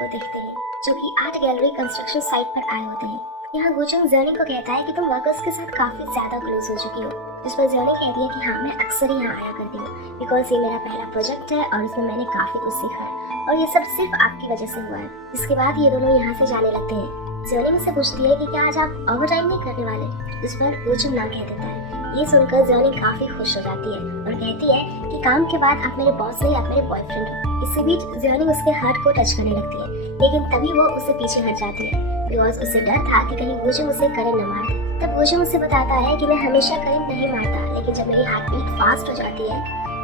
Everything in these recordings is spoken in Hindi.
को देखते हैं जो कि आर्ट गैलरी कंस्ट्रक्शन साइट पर आए होते हैं। यहाँ गुचंग जर्नी को कहता है कि तुम वर्कर्स के साथ काफी ज्यादा क्लोज हो चुकी हो, जिस पर जर्नी कहती है कि हाँ मैं अक्सर यहाँ आया करती हूँ बिकॉज ये मेरा पहला प्रोजेक्ट है और इसमें मैंने काफी कुछ सीखा है और ये सब सिर्फ आपकी वजह से हुआ है। इसके बाद ये दोनों यहाँ से जाने लगते हैं। जर्नी मुझसे पूछती है कि क्या आज आप ओवर टाइम नहीं करने वाले, जिस पर गुचंग ना कह देता है। ये सुनकर जर्नी काफी खुश हो जाती है और कहती है कि काम के बाद आप मेरे बॉस नहीं, आप मेरे बॉयफ्रेंड हो। इसी बीच जर्नी उसके हार्ट को टच करने लगती है, लेकिन तभी वो उससे पीछे हट जाती है बिकॉज उसे डर था कि कहीं गुचंग उसे करंट न मार दे। तब गुचंग उसे बताता है कि मैं हमेशा करंट नहीं मारता, लेकिन जब मेरी हार्ट बीट फास्ट हो जाती है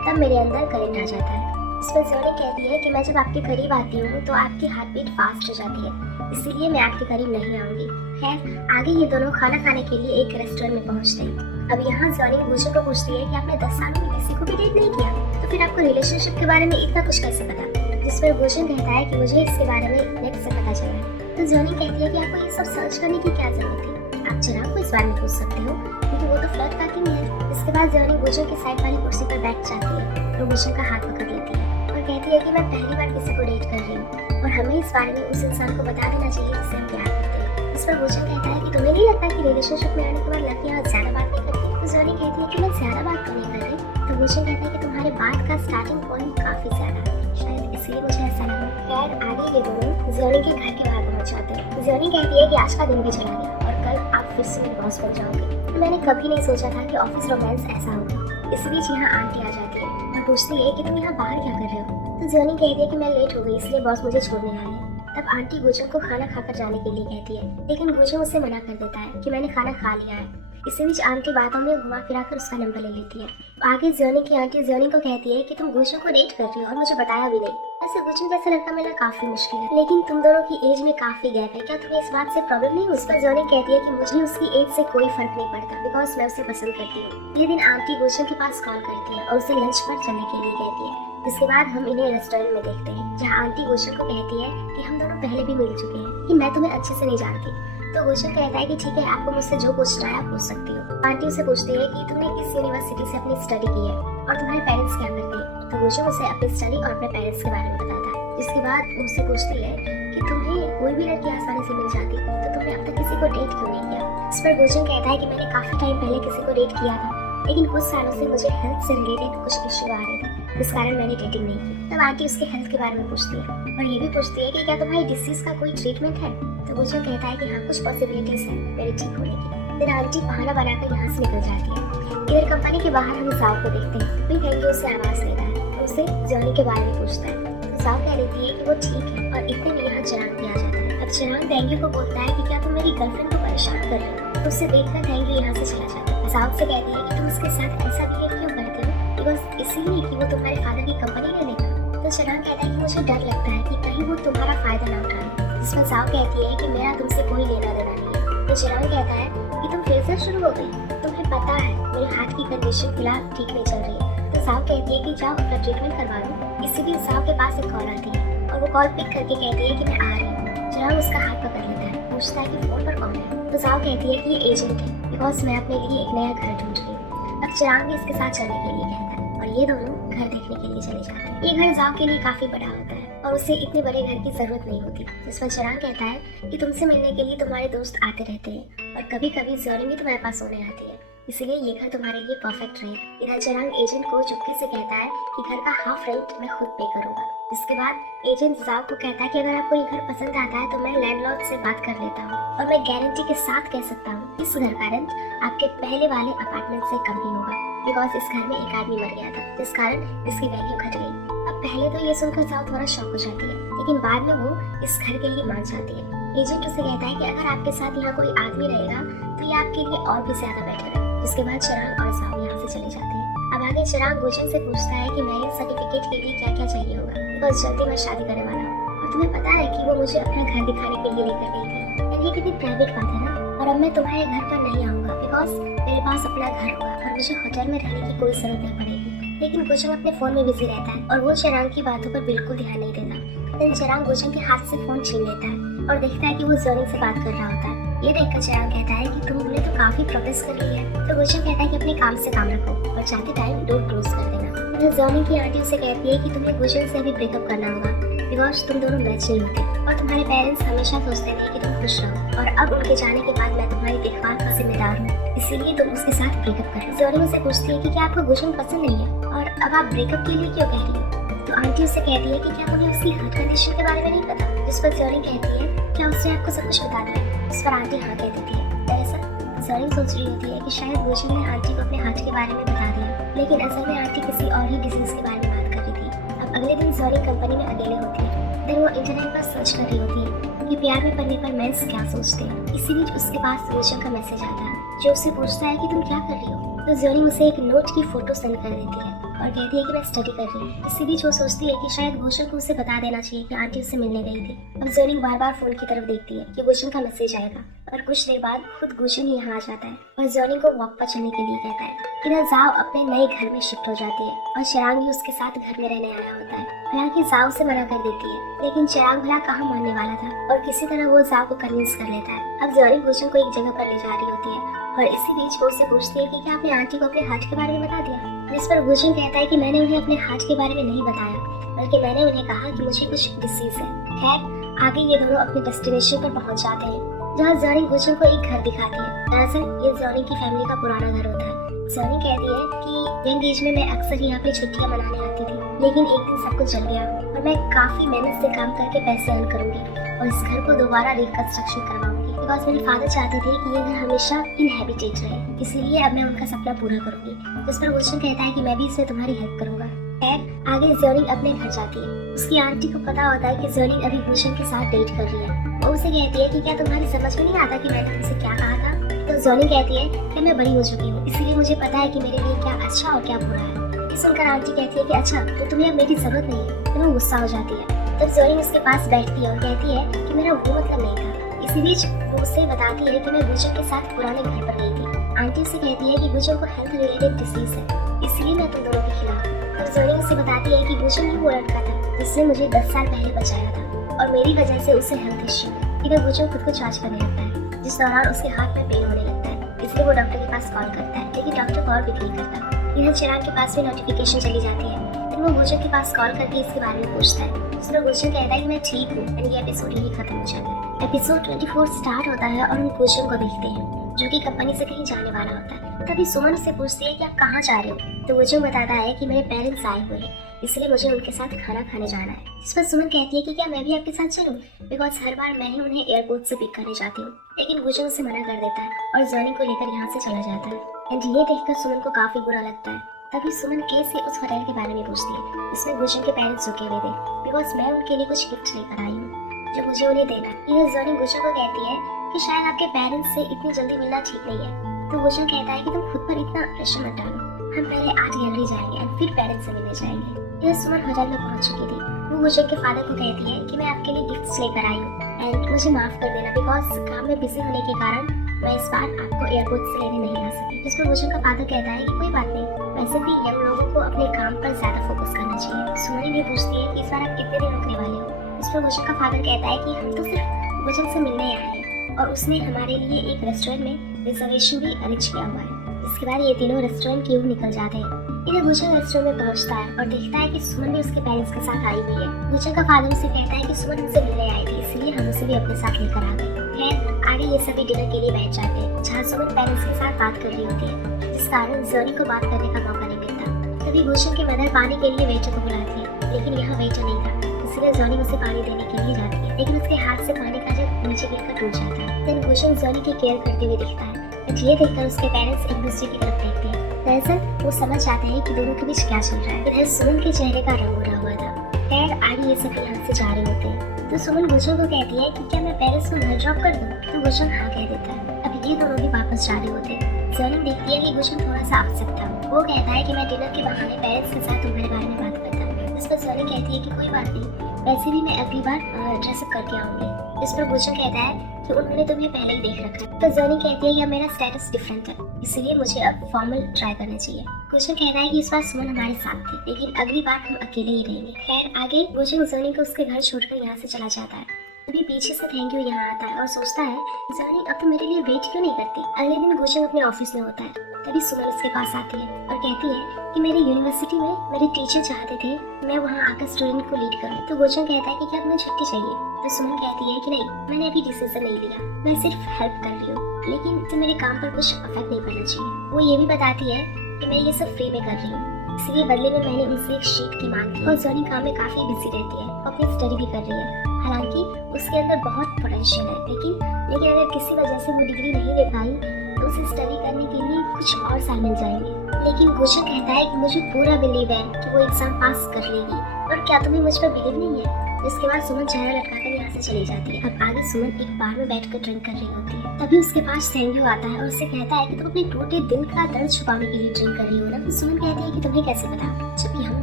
तब मेरे अंदर करंट आ जाता है। इस पर जर्नी कहती है कि मैं जब आपके करीब आती हूँ तो आपकी हार्ट बीट फास्ट हो जाती है, इसीलिए मैं आपके करीब नहीं आऊंगी। खैर आगे ये दोनों खाना खाने के लिए एक रेस्टोरेंट में पहुँचते हैं। अब यहाँ जर्नी गुचंग को पूछती है कि आपने 10 सालों में किसी को भी डेट नहीं किया, तो फिर आपको रिलेशनशिप के बारे में इतना कुछ कैसे पता? जिस पर गुचंग कहता है कि मुझे इसके बारे में नेट से पता चला है। तो जर्नी कहती है कि आपको ये सब सर्च करने की क्या जरूरत थी, आप चिराग को इस बारे में पूछ सकते हो क्योंकि वो तो फ्लर्ट का किंग है। इसके बाद जर्नी गुचंग की साइड वाली कुर्सी पर बैठ जाती है तो गुचंग का हाथ पकड़ लेती है और कहती है कि मैं पहली बार किसी को डेट कर रही हूँ और हमें इस बारे में उस इंसान को बता देना चाहिए जिससे हम प्यार करते हैं। इस पर गुचंग कहता है कि तुम्हें नहीं लगता कि रिलेशनशिप में आने के बाद लड़कियां ज्यादा बात नहीं करती? तो जर्नी कहती है कि मैं ज्यादा बात तो नहीं कर रही। तो गुचंग कहता है कि तुम्हारे बात का स्टार्टिंग पॉइंट काफी ज्यादा है, शायद इसलिए मुझे ऐसा लगा। खैर आगे ये दोनों जर्नी के घर के बाहर पहुंच जाते हैं। जर्नी कहती है कि आज का दिन भी चला गया और कल आप फिर से मेरे बॉस बन जाओगे। तो मैंने कभी नहीं सोचा था कि ऑफिस रोमांस ऐसा होगा। इस बीच यहाँ आंटी आ जाती है और पूछती है कि तुम यहाँ बाहर क्या कर रहे हो? तो जर्नी कहती है कि मैं लेट हो गई इसलिए बॉस मुझे छोड़ने आए हैं। तब आंटी गुचंग को खाना खाकर जाने के लिए कहती है, लेकिन गुचंग उससे मना कर देता है कि मैंने खाना खा लिया है। इसी बीच आंटी बातों में घुमा फिराकर उसका नंबर ले लेती है। आगे जर्नी की आंटी जर्नी को कहती है कि तुम गुचंग को डेट कर रही हो और मुझे बताया भी नहीं। ऐसे गुचंग जैसा लड़का मिलना काफी मुश्किल है, लेकिन तुम दोनों की एज में काफी गैप है, क्या तुम्हें इस बात से प्रॉब्लम नहीं? उस पर जर्नी कहती है कि मुझे उसकी एज से कोई फर्क नहीं पड़ता बिकॉज मैं उसे पसंद करती हूँ। ये दिन आंटी गुचंग के पास कॉल करती है और उसे लंच पर चलने के लिए कहती है। इसके बाद हम इन्हें रेस्टोरेंट में देखते हैं जहाँ आंटी गुचंग को कहती है कि हम दोनों पहले भी मिल चुके हैं, कि मैं तुम्हें अच्छे से नहीं जानती। तो गुचंग कहता है कि ठीक है, आपको मुझसे जो पूछना है आप पूछ सकती हो। आंटी उसे पूछती है कि तुमने किस यूनिवर्सिटी से अपनी स्टडी की है और तुम्हारे पेरेंट्स क्या करते हैं। तो गुचंग उसे अपनी स्टडी और अपने पेरेंट्स के बारे में बताता है। इसके बाद उनसे पूछती है कि तुम्हें कोई भी लड़की आसानी से मिल जाती तो तुमने अब तक किसी को डेट क्यों नहीं किया? इस पर गुचंग कहता है कि मैंने काफी टाइम पहले किसी को डेट किया था, लेकिन कुछ सालों से मुझे हेल्थ से रिलेटेड कुछ इश्यू आ रहे थे, इस कारण मैंने डेटिंग नहीं की। तब आंटी उसके हेल्थ के बारे में पूछती है और ये भी पूछती है कि क्या तुम्हारी डिसीज का कोई ट्रीटमेंट है। तो गुचंग कहता है कि हाँ कुछ पॉसिबिलिटीज है मेरे ठीक होने की। फिर आंटी बहाना बनाकर यहाँ से निकल जाती है। इधर कंपनी के बाहर हम साव को देखते हैं। फिर थैंक यू उसे आवाज देता है, उसे जर्नी के बारे में पूछता है। तो साव कह देती है कि वो ठीक है और इतने में यहाँ चिराग भी आ जाता है। अब चिराग थैंक यू को बोलता है कि क्या तुम मेरी गर्लफ्रेंड को परेशान कर रहे हो? तो उसे देखकर थैंक यू यहाँ से चला जाता है। साव से कहती है कि तुम उसके साथ ऐसा बिहेव क्यों करते हो? बिकॉज इसीलिए कि वो तुम्हारे फादर की कंपनी ले लेगा। तो चिराग कहता है कि मुझे डर लगता है कि कहीं वो तुम्हारा फायदा ना उठाए। जिसमें साव कहती है कि मेरा तुमसे कोई लेना देना नहीं है। तो चिराग कहता है कि तुम फिर से शुरू हो गई, तुम्हें पता है मेरे हार्ट की कंडीशन फिलहाल ठीक नहीं चल रही है। तो साव कहती है कि जाओ अपना ट्रीटमेंट करवा लो। इसी दिन साव के पास एक कॉल आती है और वो कॉल पिक करके कहती है कि मैं आ रही हूँ। चिराग उसका हाथ पकड़ लेता है, पूछता है कि फोन पर कौन है। तो साव कहती है कि ये एजेंट है बिकॉज मैं अपने लिए एक नया घर ढूंढ रही हूँ। अब चिराग भी इसके साथ चलने के लिए कहता है और ये दोनों घर देखने के लिए चले जाते हैं। ये घर जाव के लिए काफी बड़ा होता है और उसे इतने बड़े घर की जरूरत नहीं होती। जिस पर चिराग कहता है कि तुमसे मिलने के लिए तुम्हारे दोस्त आते रहते हैं और कभी कभी जर्नी भी तुम्हारे पास सोने आती है, इसलिए ये घर तुम्हारे लिए परफेक्ट रहेगा। इधर चिराग एजेंट को चुपके से कहता है कि घर का हाफ रेंट मैं खुद पे करूंगा। इसके बाद एजेंट जाव को कहता है कि अगर आपको ये घर पसंद आता है तो मैं लैंडलॉर्ड से बात कर लेता हूँ और मैं गारंटी के साथ कह सकता हूँ इस घर का रेंट आपके पहले वाले अपार्टमेंट से कम ही होगा बिकॉज इस घर में एक आदमी मर गया था, जिस कारण इसकी वैल्यू घट गई। अब पहले तो ये सुनकर जाव थोड़ा शॉक हो जाती है, लेकिन बाद में वो इस घर के लिए मान जाती है। एजेंट उसे कहता है कि अगर आपके साथ यहाँ कोई आदमी रहेगा तो ये आपके लिए और भी ज्यादा बेटर है। जिसके बाद चिराग और जाव यहाँ से चले जाते हैं। अब आगे चिराग गुचंग से पूछता है कि मैरिज सर्टिफिकेट के लिए क्या क्या चाहिए होगा बिकॉज जल्दी मैं शादी करने वाला हूँ और तुम्हें पता है कि वो मुझे अपना घर दिखाने के लिए लेकर गई थी। यार ये कितनी प्राइवेट बात है ना। और अब मैं तुम्हारे घर पर नहीं आऊंगा बिकॉज मेरे पास अपना घर होगा और मुझे होटल में रहने की कोई जरूरत नहीं पड़ेगी। लेकिन गुचंग अपने फोन में बिजी रहता है और वो चिराग की बातों पर बिल्कुल ध्यान नहीं देता। फिर चिराग गुचंग के हाथ से फोन छीन लेता है और देखता है कि वो जर्नी से बात कर रहा होता है। ये देखकर चिराग कहता है कि तुमने तो काफी प्रोग्रेस कर ली है। तो गुचंग कहता है कि अपने काम से काम रखो और चाहते टाइम डोर क्लोज कर देना। जर्नी की आंटी उसे कहती है कि तुम्हें गुचंग से भी ब्रेकअप करना होगा बिकॉज तुम दोनों मैच नहीं होते। और तुम्हारे पेरेंट्स हमेशा सोचते थे कि तुम खुश रहो, और अब उनके जाने के बाद मैं तुम्हारी देखभाल का जिम्मेदार हूँ, इसीलिए तुम उसके साथ ब्रेकअप कर। जोनी मुझसे पूछती है कि क्या आपको गुशन पसंद नहीं है और अब आप ब्रेकअप के लिए क्यों कह रही हो। तो आंटी उससे कहती है कि क्या तुम्हें उसकी हार्ट कंडीशन के बारे में नहीं पता। जिस पर जोनी कहती है क्या उसने आपको सब कुछ बता दिया। इस पर आंटी हाँ कह देती है। दरअसल जोनी सोच रही होती है कि शायद गुशन ने आंटी को अपने हार्ट के बारे में बता दिया, लेकिन असल में आंटी किसी और ही डिजीज के बारे में बात कर रही थी। अब अगले दिन जोनी कंपनी में अकेले होती है। देन वो इंटरनेट पर सर्च कर रही होती है कि प्यार में पड़ने पर मेंस क्या सोचते हैं। इसी बीच उसके पास गुशन का मैसेज आता है जो उससे पूछता है कि तुम क्या कर रही हो। तो जोनी उसे एक नोट की फोटो सेंड कर देती है और कहती है कि मैं स्टडी कर रही हूँ। इसी बीच वो सोचती है कि शायद गुशन को उसे बता देना चाहिए कि आंटी उससे मिलने गई थी। अब जोनी बार बार फोन की तरफ देखती है कि गुशन का मैसेज आएगा, और कुछ देर बाद खुद गुशन यहाँ आ जाता है और जोनी को वॉक पर चलने के लिए कहता है। इधर जाओ अपने नए घर में शिफ्ट हो जाती है और चिराग भी उसके साथ घर में रहने आया होता है। हालांकि जाओ से मना कर देती है, लेकिन चिराग भला कहाँ मानने वाला था और किसी तरह वो जाओ को कन्विंस कर लेता है। अब जोनी गुशन को एक जगह पर ले जा रही होती है और इसी बीच वो उससे पूछती है कि क्या आपने आंटी को अपने हार्ट के बारे में बता दिया। जिस पर गुशन कहता है कि मैंने उन्हें अपने हार्ट के बारे में नहीं बताया, बल्कि मैंने उन्हें कहा कि मुझे कुछ डिसीज है। खैर आगे ये दोनों अपने डेस्टिनेशन पर पहुंच जाते हैं जहाँ जोनी गुशन को एक घर दिखाती है। दरअसल ये जोनी की फैमिली का पुराना घर होता है। जोनी कहती है कि यंग एज में मैं अक्सर यहाँ पे छुट्टियाँ मनाने आती थी, लेकिन एक दिन सब कुछ जल गया और मैं काफी मेहनत से काम करके पैसे अर्न करूंगी और इस घर को दोबारा रिकंस्ट्रक्शन करवाऊंगी, बिकॉज मेरे फादर चाहते थे कि ये घर हमेशा इनहेबिटेड रहे, इसीलिए अब मैं उनका सपना पूरा करूंगी। जिस पर गुशन कहता है कि मैं भी इसमें तुम्हारी हेल्प करूंगा। खैर आगे जोनी अपने घर जाती है। उसकी आंटी को पता होता है कि जोनी अभी गुशन के साथ डेट कर रही है। वो उसे कहती है कि क्या तुम्हारी समझ में नहीं आता कि मैंने तुमसे क्या कहा था। तो जोनी कहती है कि मैं बड़ी हो चुकी हूँ, इसलिए मुझे पता है कि मेरे लिए क्या अच्छा और क्या बुरा है। ये सुनकर आंटी कहती है कि अच्छा तो तुम्हें अब मेरी जरूरत नहीं है। तो वो गुस्सा हो जाती है। तब जोनी उसके पास बैठती है और कहती है कि मेरा वो मतलब नहीं था। इसी बीच वो उसे बताती है कि मैं गुजर के साथ पुराने घर पर गई थी। आंटी उसे कहती है कि गुजर को हेल्थ रिलेटेड डिसीज है, इसलिए मैं तुम दोनों के खिलाफ हूँ। तब जोनी उसे बताती है कि गुजर ही वो लड़का था जिसने मुझे 10 साल पहले बचाया था और मेरी वजह से उसे हेल्थ इश्यू है। इधर गुजर खुद को जांच करने लगता है, जिस दौरान उसके हाथ में पेन होने लगता है, इसलिए वो डॉक्टर के पास कॉल करता है, लेकिन डॉक्टर कॉल पिक नहीं करता। इधर चिराग के पास भी नोटिफिकेशन चली जाती है। फिर वो गुजर के पास कॉल करके इसके बारे में पूछता है। उसमें गुजर कहता है कि मैं ठीक हूँ एंड ये एपिसोड यही खत्म हो जाता है। एपिसोड 24 स्टार्ट होता है और हम गुजर को देखते हैं जो कि कंपनी से कहीं जाने वाला होता है। तभी सुमन उससे पूछती है कि आप कहाँ जा रहे हो। तो गुजर बताता है कि मेरे पेरेंट्स आए हुए हैं, इसलिए मुझे उनके साथ खाना खाने जाना है। जिस पर सुमन कहती है कि क्या मैं भी आपके साथ चलूं, बिकॉज हर बार मैं ही उन्हें एयरपोर्ट से पिक करने जाती हूँ। लेकिन गुजर उसे मना कर देता है और जोनी को लेकर यहाँ से चला जाता है। एंड ये देखकर सुमन को काफी बुरा लगता है। तभी सुमन के से उस होटल के बारे में पूछती है जिसमें गुजर के पेरेंट्स रुके हुए थे, बिकॉज मैं उनके लिए कुछ गिफ्ट लेकर आई हूँ जो मुझे उन्हें देना है। इधर जोनी गुजर को कहती है कि शायद आपके पेरेंट्स से इतनी जल्दी मिलना ठीक नहीं है। तो गुजर कहता है कि तुम खुद पर इतना प्रेशर मत डालो, हम पहले आर्ट गैलरी जाएंगे एंड फिर पेरेंट्स से मिलने जाएंगे। यह सुमन होटल में पहुंच चुकी थी। वो गुजर के फादर को कहती है कि मैं आपके लिए गिफ्ट्स लेकर आई हूँ एंड मुझे माफ कर देना, बिकॉज काम में बिजी होने के कारण मैं इस बार आपको एयरपोर्ट से लेने नहीं आ सकी। जिस पर गुजर का फादर कहता है कि कोई बात नहीं, वैसे भी यंग लोगों को अपने काम पर ज्यादा फोकस करना चाहिए। सुमन भी पूछती है कि इस बार आप कितने दिन रुकने वाले हो। इस पर गुजर का फादर कहता है कि हम तो सिर्फ गुजर से मिलने आए हैं और उसने हमारे लिए एक रेस्टोरेंट में रिजर्वेशन भी अरेंज किया हुआ है। इसके बाद ये तीनों रेस्टोरेंट की ओर निकल जाते हैं। इधर गुजर रेस्टोरेंट में पहुंचता है और देखता है कि सुमन भी उसके पेरेंट्स के साथ आई हुई है। गुजर का फादर उसे कहता है कि सुमन हमसे मिलने आई थी, इसलिए हम उसे भी अपने साथ लेकर आ गए। खैर आगे ये सभी डिनर के लिए बैठ जाते हैं जहाँ सुमन पेरेंट्स के साथ बात कर रही होती है, जिस कारण जोनी को बात करने का मौका नहीं मिलता। तभी गुजर की मदर पानी के लिए वेटर को बुलाती है, लेकिन यहाँ वेटर नहीं था, इसलिए जोनी उसे पानी देने के लिए जाती है, लेकिन उसके हाथ से पानी का जग नीचे गिरकर टूट जाता है। देन गुजर जोनी की केयर करते हुए दिखता है। ये देखकर उसके पेरेंट्स एक दूसरे की तरफ देखते हैं। दरअसल वो समझ जाते हैं कि दोनों के बीच क्या चल रहा है। इधर सुमन के चेहरे का रंग उड़ा हुआ था। खैर आगे ये सब यहाँ से जा रहे होते हैं तो सुमन गुजर को कहती है कि क्या मैं पेरेंट्स को घर ड्रॉप कर दूँ। तो गुजर हाँ कह देता है। अब ये दोनों भी वापस जा रहे होते हैं। जोनी देखती है कि गुजर थोड़ा सा अपसेट था। वो कहता है कि मैं डिनर के बहाने पेरेंट्स के साथ तुम्हारे बारे में बात करता हूँ। इस पर जोनी कहती है कि कोई बात नहीं, वैसे भी मैं अगली बार ड्रेसअप करके आऊंगी। इस पर गुजर कहता है कि उन्होंने तुम्हें पहले ही देख रखा है। तो जोनी कहती है कि मेरा स्टेटस डिफरेंट है, इसलिए मुझे अब फॉर्मल ट्राई करना चाहिए। गुजर कहता है कि इस बार सुमन हमारे साथ थी, लेकिन अगली बार हम अकेले ही रहेंगे। खैर आगे गुजर जोनी को उसके घर छोड़कर यहाँ से चला जाता है। तभी पीछे से थैंक यू यहाँ आता है और सोचता है जोनी अब तो मेरे लिए वेट क्यों नहीं करती। अगले दिन गुजर अपने ऑफिस में होता है। तभी सुमन उसके पास आती है और कहती है कि मेरे यूनिवर्सिटी में मेरे टीचर चाहते थे मैं वहाँ आकर स्टूडेंट को लीड करूँ। तो गुलशन कहता है कि क्या तुम्हें छुट्टी चाहिए? तो सुमन कहती है कि नहीं, मैंने अभी डिसीजन नहीं लिया, मैं सिर्फ हेल्प कर रही हूँ, लेकिन तो मेरे काम पर कुछ इफेक्ट नहीं पड़ना चाहिए। वो ये भी बताती है कि मैं ये सब फ्री में कर रही हूँ, इसलिए बदले में मैंने उनसे एक शीट की मांग की। और जोनी काम में काफी बिजी रहती है, अपनी स्टडी भी कर रही है। हालांकि उसके अंदर बहुत पोटेंशियल है, लेकिन अगर किसी वजह से वो डिग्री नहीं ले पाई तो उसे स्टडी करने के लिए कुछ और साल मिल जाएंगे। लेकिन गुलशन कहता है कि मुझे पूरा बिलीव है कि वो एग्जाम पास कर लेगी, और क्या तुम्हें मुझ पर बिलीव नहीं है? जिसके बाद सुमन चेहरा लटकाकर यहाँ से चली जाती है। अब आगे सुमन एक बार में बैठकर ड्रिंक कर रही होती है। तभी उसके पास सेंग्यू आता है और उससे कहता है कि तुम अपने टूटे दिल का दर्द छुपाने के लिए ड्रिंक कर रही हो ना। तो सुमन कहती है कि तुम्हें कैसे पता, जबकि हम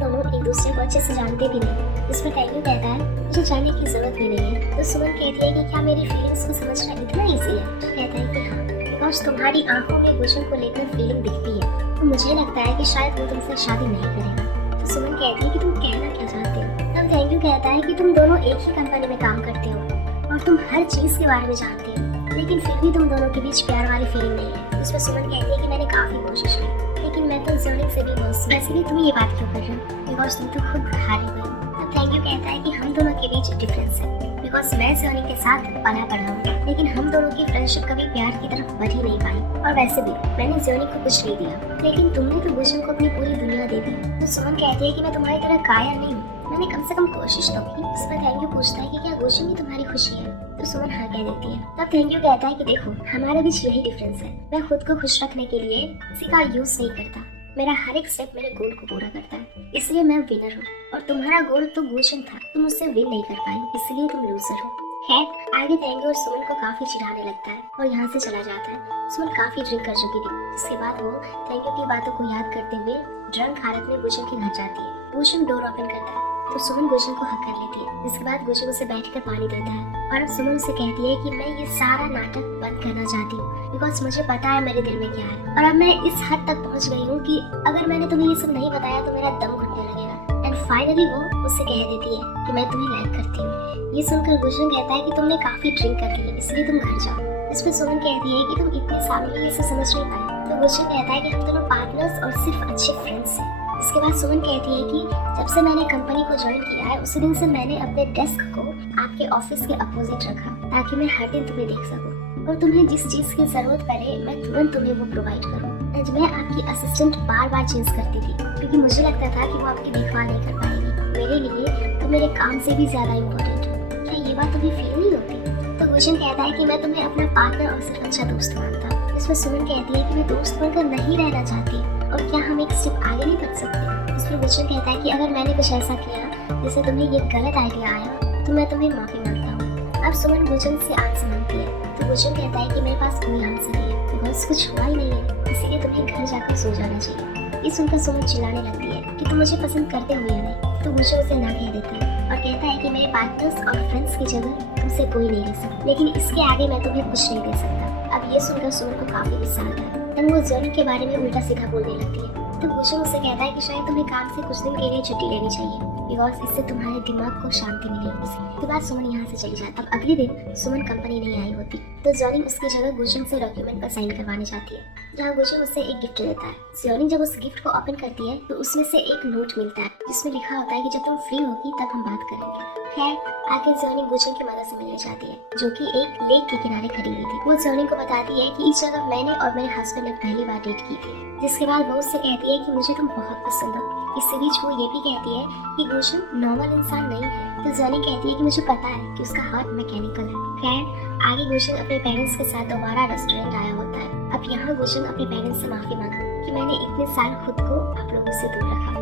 दोनों एक दूसरे को अच्छे से जानते भी नहीं। इस पर सेंग्यू कहता है मुझे जानने की जरूरत भी नहीं है। तो सुमन कहती है कि क्या मेरी फीलिंग्स को समझना इतना ईजी है? तो कहता है कि हाँ, बिकॉज तुम्हारी आंखों में गुलशन को लेकर फीलिंग दिखती है, तो मुझे लगता है कि शायद वो तुमसे शादी नहीं करेगा। तो सुमन कहती है कि तुम कहना क्या चाहते हो? तब थैंक यू कहता है कि तुम दोनों एक ही कंपनी में काम करते हो और तुम हर चीज के बारे में जानते हो, लेकिन फिर भी तुम दोनों के बीच प्यार वाली फीलिंग नहीं है। इसमें सुमन कहती है कि मैंने काफी कोशिश की, लेकिन मैं तो जोनी से भी बहुत वैसे भी तुम ये बात क्यों कर रहे हो? बिकॉज तुम तो खुद हारे हुए हो। तब थैंक यू कहता है कि हम दोनों के बीच डिफरेंस है, बिकॉज मैं जोनी के साथ पला पड़ा हूँ, लेकिन हम दोनों की फ्रेंडशिप कभी प्यार की तरफ बढ़ ही नहीं पाई। और वैसे भी मैंने जोनी को कुछ नहीं दिया, लेकिन तुमने तो गुलशन को अपनी पूरी दुनिया दे दी। तो सुमन कहती है कि मैं तुम्हारी तरह कायर नहीं हूँ, मैंने कम से कम कोशिश तो की। इस पर थैंक यू पूछता है कि क्या गुलशन भी तुम्हारी खुशी है? तो सुमन हाँ कह देती है। तब थैंक यू कहता है कि देखो, हमारे बीच यही डिफरेंस है, मैं खुद को खुश रखने के लिए किसी का यूज नहीं करता, मेरा हर एक स्टेप मेरे गोल को पूरा करता है, इसलिए मैं विनर हूँ। और तुम्हारा गोल तो गुलशन था, तुम उससे विन नहीं कर पाई, इसलिए तुम लूजर हो। खैर, आगे थैंक यू और सुमन को काफी चिढ़ाने लगता है और यहाँ से चला जाता है। सुमन काफी ड्रिंक कर चुकी थी, जिसके बाद वो थैंक यू की बातों को याद करते हुए ड्रंक हालत में गुलशन के घर जाती है। गुलशन डोर ओपन करता है तो सुमन गुलशन को हक कर लेती है, जिसके बाद गुलशन उसे बैठकर पानी देता है। और अब सुमन उसे कहती है कि मैं ये सारा नाटक बंद करना चाहती हूँ, बिकॉज मुझे पता है मेरे दिल में क्या है, और अब मैं इस हद तक पहुँच गई हूँ कि अगर मैंने तुम्हें ये सब नहीं बताया तो मेरा दम घुटने लगेगा। एंड फाइनली वो उससे कह देती है कि मैं तुम्हें लाइक करती हूँ। ये सुनकर गुलशन कहता है कि तुमने काफी ड्रिंक कर ली है, इसलिए तुम घर जाओ। इस पर सुमन कहती है कि तुम इतने सालों में ये सब समझ नहीं पाए। तो गुलशन कहता है कि हम दोनों पार्टनर्स और सिर्फ अच्छे फ्रेंड्स हैं। इसके बाद सुमन कहती है कि जब से मैंने कंपनी को ज्वाइन किया है, उसी दिन से मैंने अपने डेस्क को आपके ऑफिस के अपोजिट रखा, ताकि मैं हर दिन तुम्हें देख सकूं और तुम्हें जिस चीज की जरूरत पड़े मैं तुरंत तुम्हें वो प्रोवाइड करूं। एंड मैं आपकी असिस्टेंट बार बार चेंज करती थी, क्योंकि मुझे लगता था कि वो आपकी देखभाल नहीं कर पाएगी। मेरे लिए तो मेरे काम से भी ज्यादा इम्पोर्टेंट हो। क्या ये बात तुम्हें फील नहीं होती? तो गुलशन कहता है कि मैं तुम्हें अपना पार्टनर और सिर्फ अच्छा दोस्त मानता हूँ। इसमें सुमन कहती है कि मैं दोस्त बनकर नहीं रहना चाहती, और क्या हम एक स्टेप आगे नहीं बढ़ सकते? इस पर गुलशन कहता है कि अगर मैंने कुछ ऐसा किया जिससे तुम्हें ये गलत आइडिया आया तो मैं तुम्हें माफी मांगता हूँ। अब सुमन गुलशन से आंसर मांगती है तो गुलशन कहता है कि मेरे पास कोई आंसर नहीं है, बिकॉज कुछ हुआ ही नहीं है, इसीलिए तुम्हें घर जाकर सो जाना चाहिए। ये सुनकर सुमन चिल्लाने लगती है कि तुम मुझे पसंद करते हो या नहीं। तो गुलशन उसे ना कह देता है और कहता है कि मेरे पार्टनर्स और फ्रेंड्स की जगह तुमसे कोई नहीं ले सकता, लेकिन इसके आगे मैं तुम्हें कुछ नहीं दे सकता। अब ये सुनकर सुमन को काफी गुस्सा आता है, तब वो जोनी के बारे में उल्टा सीधा बोलने लगती है। तो गुलशन उससे कहता है कि शायद तुम्हें काम से कुछ दिन के लिए छुट्टी लेनी चाहिए, बिकॉज इससे तुम्हारे दिमाग को शांति मिलेगी। इसके बाद सुमन यहाँ से चली जाती। अब अगले दिन सुमन कंपनी नहीं आई होती, तो जोनी उसकी जगह गुलशन से डॉक्यूमेंट पर साइन करवाने जाती है, जहाँ गुलशन उसे एक गिफ्ट देता है। जोनी जब उस गिफ्ट को ओपन करती है तो उसमें से एक नोट मिलता है, जिसमें लिखा होता है कि जब तुम फ्री होगी तब हम बात करेंगे। खैर, आगे जोनी गुलशन की मदद से मिलने जाती है, जो कि एक लेक के किनारे खड़ी हुई थी। वो जोनी को बताती है कि इस जगह मैंने और मेरे हस्बैंड ने पहली बार डेट की थी। जिसके बाद वो उससे कहती है कि मुझे तुम बहुत पसंद हो। इसके बीच वो ये भी कहती है कि गुलशन नॉर्मल इंसान नहीं है। तो जोनी कहती है कि मुझे पता है कि उसका हार्ट मैकेनिकल है। खैर, आगे गुलशन अपने पेरेंट्स के साथ दोबारा रेस्टोरेंट आया होता है। अब यहाँ गुलशन अपने पेरेंट्स से माफी मांगती है कि मैंने इतने साल खुद को आप लोगों से दूर रखा।